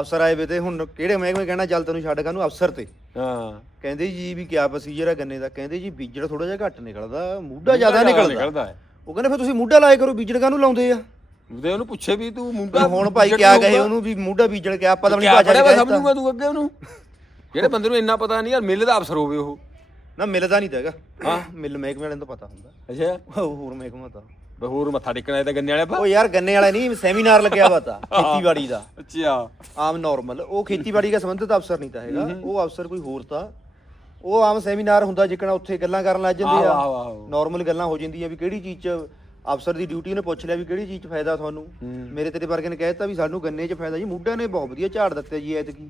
ਅਫਸਰ ਆਏ ਵੇ ਤੇ ਹੁਣ ਕਿਹੜੇ ਮਹਿਕਮੇ ਕਹਿਣਾ ਚੱਲ ਤੈਨੂੰ ਛੱਡ ਕਾਨੂੰ ਅਫਸਰ ਤੇ। ਹਾਂ। ਕਹਿੰਦੇ ਜੀ ਵੀ ਕਿਆ ਪ੍ਰੋਸੀਜਰ ਆ ਗੰਨੇ ਦਾ ਕਹਿੰਦੇ ਜੀ ਬੀਜੜ ਥੋੜਾ ਜਿਹਾ ਘੱਟ ਨਿਕਲਦਾ ਮੁੱਢਾ ਜ਼ਿਆਦਾ ਨਿਕਲਦਾ। ਨਿਕਲਦਾ ਹੈ। ਉਹ ਕਹਿੰਦੇ ਫਿਰ ਤੁਸੀਂ ਮੁੱਢਾ ਲਾਇਆ ਕਰੋ ਬੀਜੜ ਕਾਨੂੰ ਲਾਉਂਦੇ ਆ? ਉਹਦੇ ਉਹਨੂੰ ਪੁੱਛੇ ਵੀ ਤੂੰ ਮੁੰਡਾ ਹੁਣ ਭਾਈ ਕਿਆ ਕਹੇ ਉਹਨੂੰ ਵੀ ਮੁੱਢਾ ਤਾਂ ਆਪਣੀ ਕਿਆ ਚ ਵਾ ਕਹਿ ਦਿੱਤਾ। ਸਮਝੂਗਾ ਤੂੰ ਅੱਗੇ ਉਹਨੂੰ? ਜਿਹੜੇ ਬੰਦੇ ਨੂੰ ਇੰਨਾ ਪਤਾ ਨਹੀਂ ਯਾਰ ਮਿਲ ਦਾ ਅਫਸਰ ਹੋਵੇ ਉਹ। ਨਾ ਮਿਲਦਾ ਨਹੀਂ ਤਾਗਾ ਹਾਂ। ਮਿਲ ਮਹਿਕਮੇ ਵਾਲਿਆਂ ਨੂੰ ਤਾਂ ਪਤਾ ਹੁੰਦਾ। ਅੱਛਾ। ਉਹ ਹੋਰ ਮਹਿਕਮਾ ਤਾਂ। ਹੋਰ ਮੱਥਾ ਟੇਕਣਾ ਇਹ ਤਾਂ ਗੰਨੇ ਵਾਲੇ ਪਾ ਉਹ ਯਾਰ ਗੰਨੇ ਵਾਲਾ ਨਹੀਂ ਸੈਮੀਨਾਰ ਲੱਗਿਆ ਵਾ ਤਾਂ ਖੇਤੀਬਾੜੀ ਦਾ। ਅੱਛਾ। ਆਮ ਨਾਰਮਲ ਉਹ ਖੇਤੀਬਾੜੀ ਦਾ ਸੰਬੰਧਿਤ ਅਫਸਰ ਨਹੀਂ ਤਾਂ ਹੈਗਾ। ਉਹ ਅਫਸਰ ਕੋਈ ਹੋਰ ਤਾਂ। ਉਹ ਆਮ ਸੈਮੀਨਾਰ ਹੁੰਦਾ ਜਿੱਕਣਾ ਉੱਥੇ ਗੱਲਾਂ ਕਰਨ ਲੱਗ ਜਾਂਦੇ ਆ। ਨਾਰਮਲ ਗੱਲਾਂ ਹੋ ਜਾਂਦੀਆਂ ਵੀ ਕਿਹੜੀ ਚੀਜ਼ 'ਚ ਅਫਸਰ ਦੀ ਡਿਊਟੀ ਉਹਨੇ ਪੁੱਛ ਲਿਆ ਵੀ ਕਿਹੜੀ ਚੀਜ਼ 'ਚ ਫਾਇਦਾ ਤੁਹਾਨੂੰ? ਮੇਰੇ ਤੇਰੇ ਵਰਗੇ ਨੇ ਕਹਿ ਦਿੱਤਾ ਵੀ ਸਾਨੂੰ ਗੰਨੇ 'ਚ ਫਾਇਦਾ ਜੀ। ਮੁੱਢਿਆਂ ਨੇ ਬਹੁਤ ਵਧੀਆ ਝਾੜ ਦਿੱਤਾ ਜੀ ਐਤਕੀ।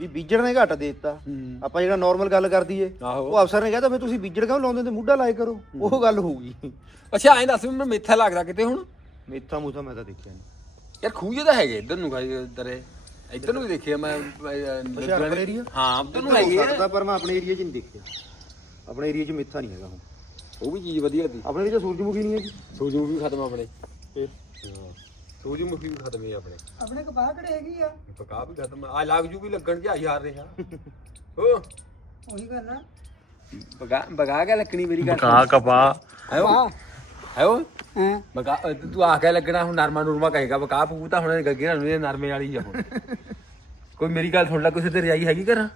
ਵੀ ਬੀਜੜ ਨੇ ਘੱਟ ਦੇ ਦਿੱਤਾ। ਆਪਾਂ ਜਿਹੜਾ ਨਾਰਮਲ ਗੱਲ ਕਰਦੀ ਏ। ਉਹ ਅਫਸਰ ਨੇ ਕਹਿਤਾ ਫਿਰ ਤੁਸੀਂ ਬੀਜੜ ਕਿਉਂ ਲਾਉਂਦੇ ਤੇ ਮੁੱਢਾ ਲਾਏ ਕਰੋ? ਉਹ ਗੱਲ ਹੋਊਗੀ ਅੱਛਾ ਐਂ ਦੱਸ ਮੈਨੂੰ ਮੇਥਾ ਲੱਗਦਾ ਕਿਤੇ ਹੁਣ? ਮੇਥਾ ਮੂਥਾ ਮੈਂ ਤਾਂ ਦੇਖਿਆ ਨਹੀਂ ਯਾਰ ਖੂਹ ਜਿਹੇ ਤਾਂ ਹੈਗੇ ਇੱਧਰ ਨੂੰ ਖਾਈ ਇਹ। ਇੱਧਰ ਨੂੰ ਵੀ ਦੇਖਿਆ ਮੈਂ? ਹਾਂ ਉੱਧਰ ਨੂੰ ਹੈਗੇ ਪਰ ਮੈਂ ਆਪਣੇ ਏਰੀਆ 'ਚ ਨਹੀਂ ਦੇਖਿਆ। ਆਪਣੇ ਏਰੀਆ 'ਚ ਮੇਥਾ ਨਹੀਂ ਹੈਗਾ ਹੁਣ। ਉਹ ਵੀ ਚੀਜ਼ ਵਧੀਆ ਦੀ ਆਪਣੇ ਏਰੀਆ 'ਚ ਸੂਰਜਮੁਖੀ ਨਹੀਂ ਹੈਗੀ ਸੂਰਜਮੁਖੀ ਵੀ ਖਤਮ ਆ ਆਪਣੇ। ਫਿਰ ਸੂਰਜਮੁਖੀ ਵੀ ਖਤਮ ਹੈ ਆਪਣੇ। ਆਪਣੇ ਕਪਾਹ ਕਿਹੜੇ ਹੈਗੀ ਆ? ਪਕਾ ਵੀ ਖਤਮ ਆ। ਲੱਗ ਜੂ ਵੀ ਲੱਗਣ ਜਿਹਾ ਯਾਰ ਰਿਹਾ। ਹੋ ਉਹੀ ਕਰਨਾ ਬਗਾ ਬਗਾ ਕੇ ਲੱਗਣੀ ਮੇਰੀ ਗੱਲ। ਕਾ ਕਪਾ ਹੈ ਉਹ? ਹੈ ਉਹ? ਹਾਂ? ਬਗਾ ਤੂੰ ਆ ਕੇ ਲੱਗਣਾ ਹੁਣ ਨਰਮਾ ਨੂਰਮਾ ਕਹੇਗਾ ਬਕਾ ਪੂ ਤਾਂ ਹੁਣ ਗੱਗੇ ਨਾਲ ਇਹ ਨਰਮੇ ਵਾਲੀ ਆ ਹੁਣ। ਕੋਈ ਮੇਰੀ ਗੱਲ ਸੁਣ ਲੈ ਕਿਸੇ ਤੇ ਰਜਾਈ ਹੈਗੀ ਘਰਾਂ?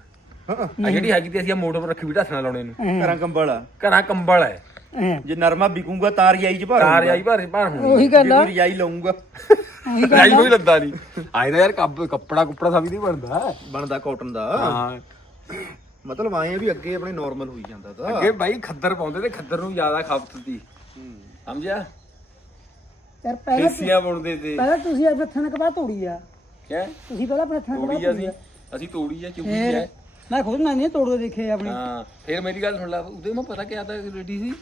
ਹਾਂ। ਆ ਜਿਹੜੀ ਹੈਗੀ ਤੇ ਅਸੀਂ ਆਹ ਮੋਟਰ ਪਰ ਰੱਖੀ ਵੀ ਢਾਸਣਾ ਲਾਉਣੇ ਨੂੰ। ਘਰਾਂ ਕੰਬਲ ਆ। ਘਰਾਂ ਕੰਬਲ ਹੈ ਹਾਂ। ਜੇ ਨਰਮਾ ਵਿਕੂਗਾ ਤਾਂ ਰਜਾਈ 'ਚ ਭਰ ਕਾਰ ਰਜਾਈ ਭਰ ਭਰ ਹੁਣ ਉਹੀ ਗੱਲ ਆ। ਰਜਾਈ ਲਾਉਂਗਾ ਰਜਾਈ ਕੋਈ ਲੱਦਾ ਨਹੀਂ ਆਏ ਤਾਂ ਯਾਰ ਕੱਪ- ਕੱਪੜਾ ਕੁਪੜਾ ਸਭ ਨਹੀਂ ਬਣਦਾ। ਬਣਦਾ ਕਾਟਨ ਦਾ। ਹਾਂ। ਮਤਲਬ ਆਏ ਆ ਵੀ ਅੱਗੇ ਆਪਣੇ ਨਾਰਮਲ ਹੋਈ ਜਾਂਦਾ ਤਾਂ। ਅੱਗੇ ਬਾਈ ਖੱਦਰ ਪਾਉਂਦੇ ਤੇ ਖੱਦਰ ਨੂੰ ਜ਼ਿਆਦਾ ਖਪਤ ਸੀ ਸਮਝਿਆ? ਯਾਰ ਪਹਿਲਾਂ ਦੇਸੀਆਂ ਬੁਣਦੇ ਤੇ। ਪਹਿਲਾਂ ਤੁਸੀਂ ਆਪਣੇ ਥਣ ਕਪਾਹ ਤੋੜੀ ਆ। ਕਿਆ? ਤੁਸੀਂ ਪਹਿਲਾਂ ਆਪਣੇ ਥਣ ਤੋੜੀ ਕਪਾਹ ਅਸੀਂ। ਅਸੀਂ ਤੋੜੀ ਆ ਫੇਰ ਆ। ਮੈਂ ਖੁਦ ਨਾ ਨਹੀਂ ਤੋੜਦੇ ਦੇਖੇ ਆਪਣੇ। ਹਾਂ। ਫਿਰ ਮੇਰੀ ਗੱਲ ਸੁਣ ਲੈ ਉਹਦੇ ਮੈਂ ਪਤਾ ਕਿਆ ਤਾਂ ਰੈਡੀ ਸੀ?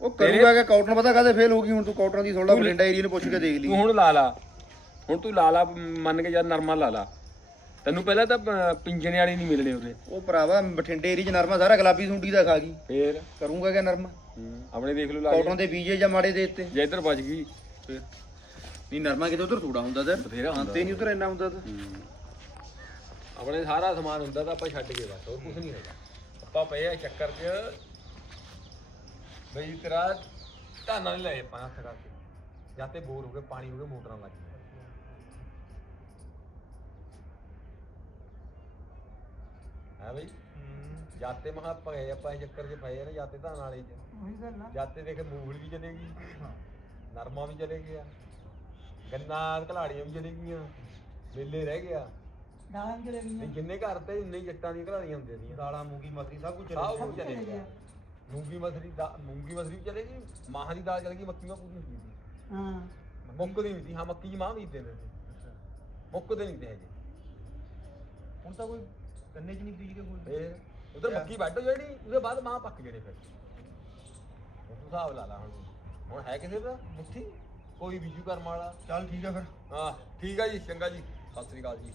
ਉਹ ਕਰੂਗਾ ਕਿ ਕਾਟਨ ਪਤਾ ਕਾਹਦੇ ਫੇਲ ਹੋ ਗਈ ਹੁਣ ਤੂੰ ਕਾਟਨ ਦੀ ਥੋੜਾ ਬਲਿੰਡਾ ਏਰੀਆ ਨੂੰ ਪੁੱਛ ਕੇ ਦੇਖ ਲਈ। ਤੂੰ ਹੁਣ ਲਾ ਲਾ। ਹੁਣ ਤੂੰ ਲਾ ਲਾ ਮੰਨ ਕੇ ਜਦ ਨਰਮਾ ਲਾ ਲਾ। ਤੈਨੂੰ ਪਹਿਲਾਂ ਤਾਂ ਪਿੰਜਣੇ ਵਾਲੀ ਨਹੀਂ ਮਿਲਣੇ ਉਰੇ ਉਹ ਭਰਾਵਾ ਬਠਿੰਡੇ ਏਰੀਆ 'ਚ ਨਰਮਾ ਸਾਰਾ ਗੁਲਾਬੀ ਸੁੰਡੀ ਦਾ ਖਾ ਗਈ। ਫੇਰ? ਕਰੂੰਗਾ ਕਿ ਨਰਮਾ? ਆਪਣੇ ਦੇਖ ਲਓ ਲਾ ਕਾਟਨ ਦੇ ਬੀਜੇ ਜਾਂ ਮਾੜੇ ਦੇ ਦਿੱਤੇ। ਜੇ ਇੱਧਰ ਬਚ ਗਈ ਫਿਰ? ਨਹੀਂ ਨਰਮਾ ਕਿਤੇ ਉਧਰ ਥੋੜਾ ਹੁੰਦਾ ਤਾਂ। ਬਥੇਰਾ ਹੁੰਦਾ। ਨਹੀਂ ਉਧਰ ਇੰਨਾ ਹੁੰਦਾ ਤਾਂ। ਆਪਣੇ ਸਾਰਾ ਸਮਾਨ ਹੁੰਦਾ ਤਾਂ ਆਪਾਂ ਛੱਡ ਗਏ ਬਸ ਹੋਰ ਕੁਝ ਨਹੀਂ ਹੈਗਾ। ਆਪਾਂ ਪਏ ਆ ਚੱਕਰ 'ਚ ਬਈ ਤੇਰਾ ਧਾਨਾ ਨਹੀਂ ਲਏ ਆਪਾਂ ਹੱਥ ਕਰਕੇ। ਜਾਂ ਤੇ ਬੋਰ ਹੋ ਗਏ ਪਾਣੀ ਹੋ ਗਏ ਮੋਟਰਾਂ ਲੱਗ ਗਈਆਂ। ਹੈ ਬਈ? ਜਾਤੇ ਮਹਾ ਪਏ ਆਪਾਂ ਇਹ ਚੱਕਰ 'ਚ ਪਏ ਆ ਨਾ ਜਾਤੇ ਧਾਨ ਵਾਲੇ 'ਚ। ਉਹੀ ਗੱਲ ਆ। ਜਾਤੇ ਦੇਖ ਮੂੰਗਲ ਵੀ ਚਲੇਗੀ ਨਰਮਾ ਵੀ ਚਲੇ ਗਿਆ ਗੰਨਾ ਘਲਾੜੀਆਂ ਵੀ ਚਲੇ ਗਈਆਂ ਮੇਲੇ ਰਹਿ ਗਿਆ। ਦਾਲਾਂ ਚਲੇ ਗਈਆਂ। ਜਿੰਨੇ ਘਰ ਤੇ ਉਨੇ ਹੀ ਜੱਟਾਂ ਦੀਆਂ ਘਲਾੜੀਆਂ ਹੁੰਦੀਆਂ ਸੀ। ਦਾਲਾਂ ਮੂੰਗੀ ਮਸਰੀ ਸਭ ਕੁਝ ਸਭ ਸਭ ਕੁਝ ਚਲੇ ਚਲੇ ਗਿਆ। ਮੂੰਗੀ ਮਸਰੀ ਦਾ ਮੂੰਗੀ ਮਸਰੀ ਵੀ ਚਲੇਗੀ ਮਾਹਾਂ ਦੀ ਦਾਲ ਚਲੇਗੀ ਮੱਕੀ ਮਾ ਪੂਰੀ ਹੁੰਦੀ। ਸੀ ਹਾਂ। ਮੁੱਕਦੀ ਨਹੀਂ ਸੀ ਹਾਂ ਮੱਕੀ ਦੀ ਮਾਂ ਵੀ ਦਿੰਦੇ ਸੀ ਮੁੱਕਦੇ ਨਹੀਂ ਤੇ ਹੈਗੇ। ਹੁਣ ਤਾਂ ਕੋਈ ਕੰਨੇ ਚ ਨਹੀਂ ਬੀਜਦੇ ਕੋਈ ਫੇਰ ਉਧਰ ਮੱਕੀ ਵੱਢ ਜਿਹੜੀ ਉਹਦੇ ਬਾਅਦ ਮਾਂ ਪੱਕ ਜਿਹੜੇ ਫਿਰ। ਉਹ ਤੂੰ ਹਿਸਾਬ ਲਾ ਲਾ ਹੁਣ। ਹੁਣ ਹੈ ਕਿਸੇ ਦਾ? ਮੁੱਠੀ ਕੋਈ ਬੀਜੂ ਕਰਮ ਵਾਲਾ। ਚੱਲ ਠੀਕ ਆ ਫਿਰ। ਹਾਂ ਠੀਕ ਆ ਜੀ ਚੰਗਾ ਜੀ। ਸਤਿ ਸ੍ਰੀ ਅਕਾਲ ਜੀ।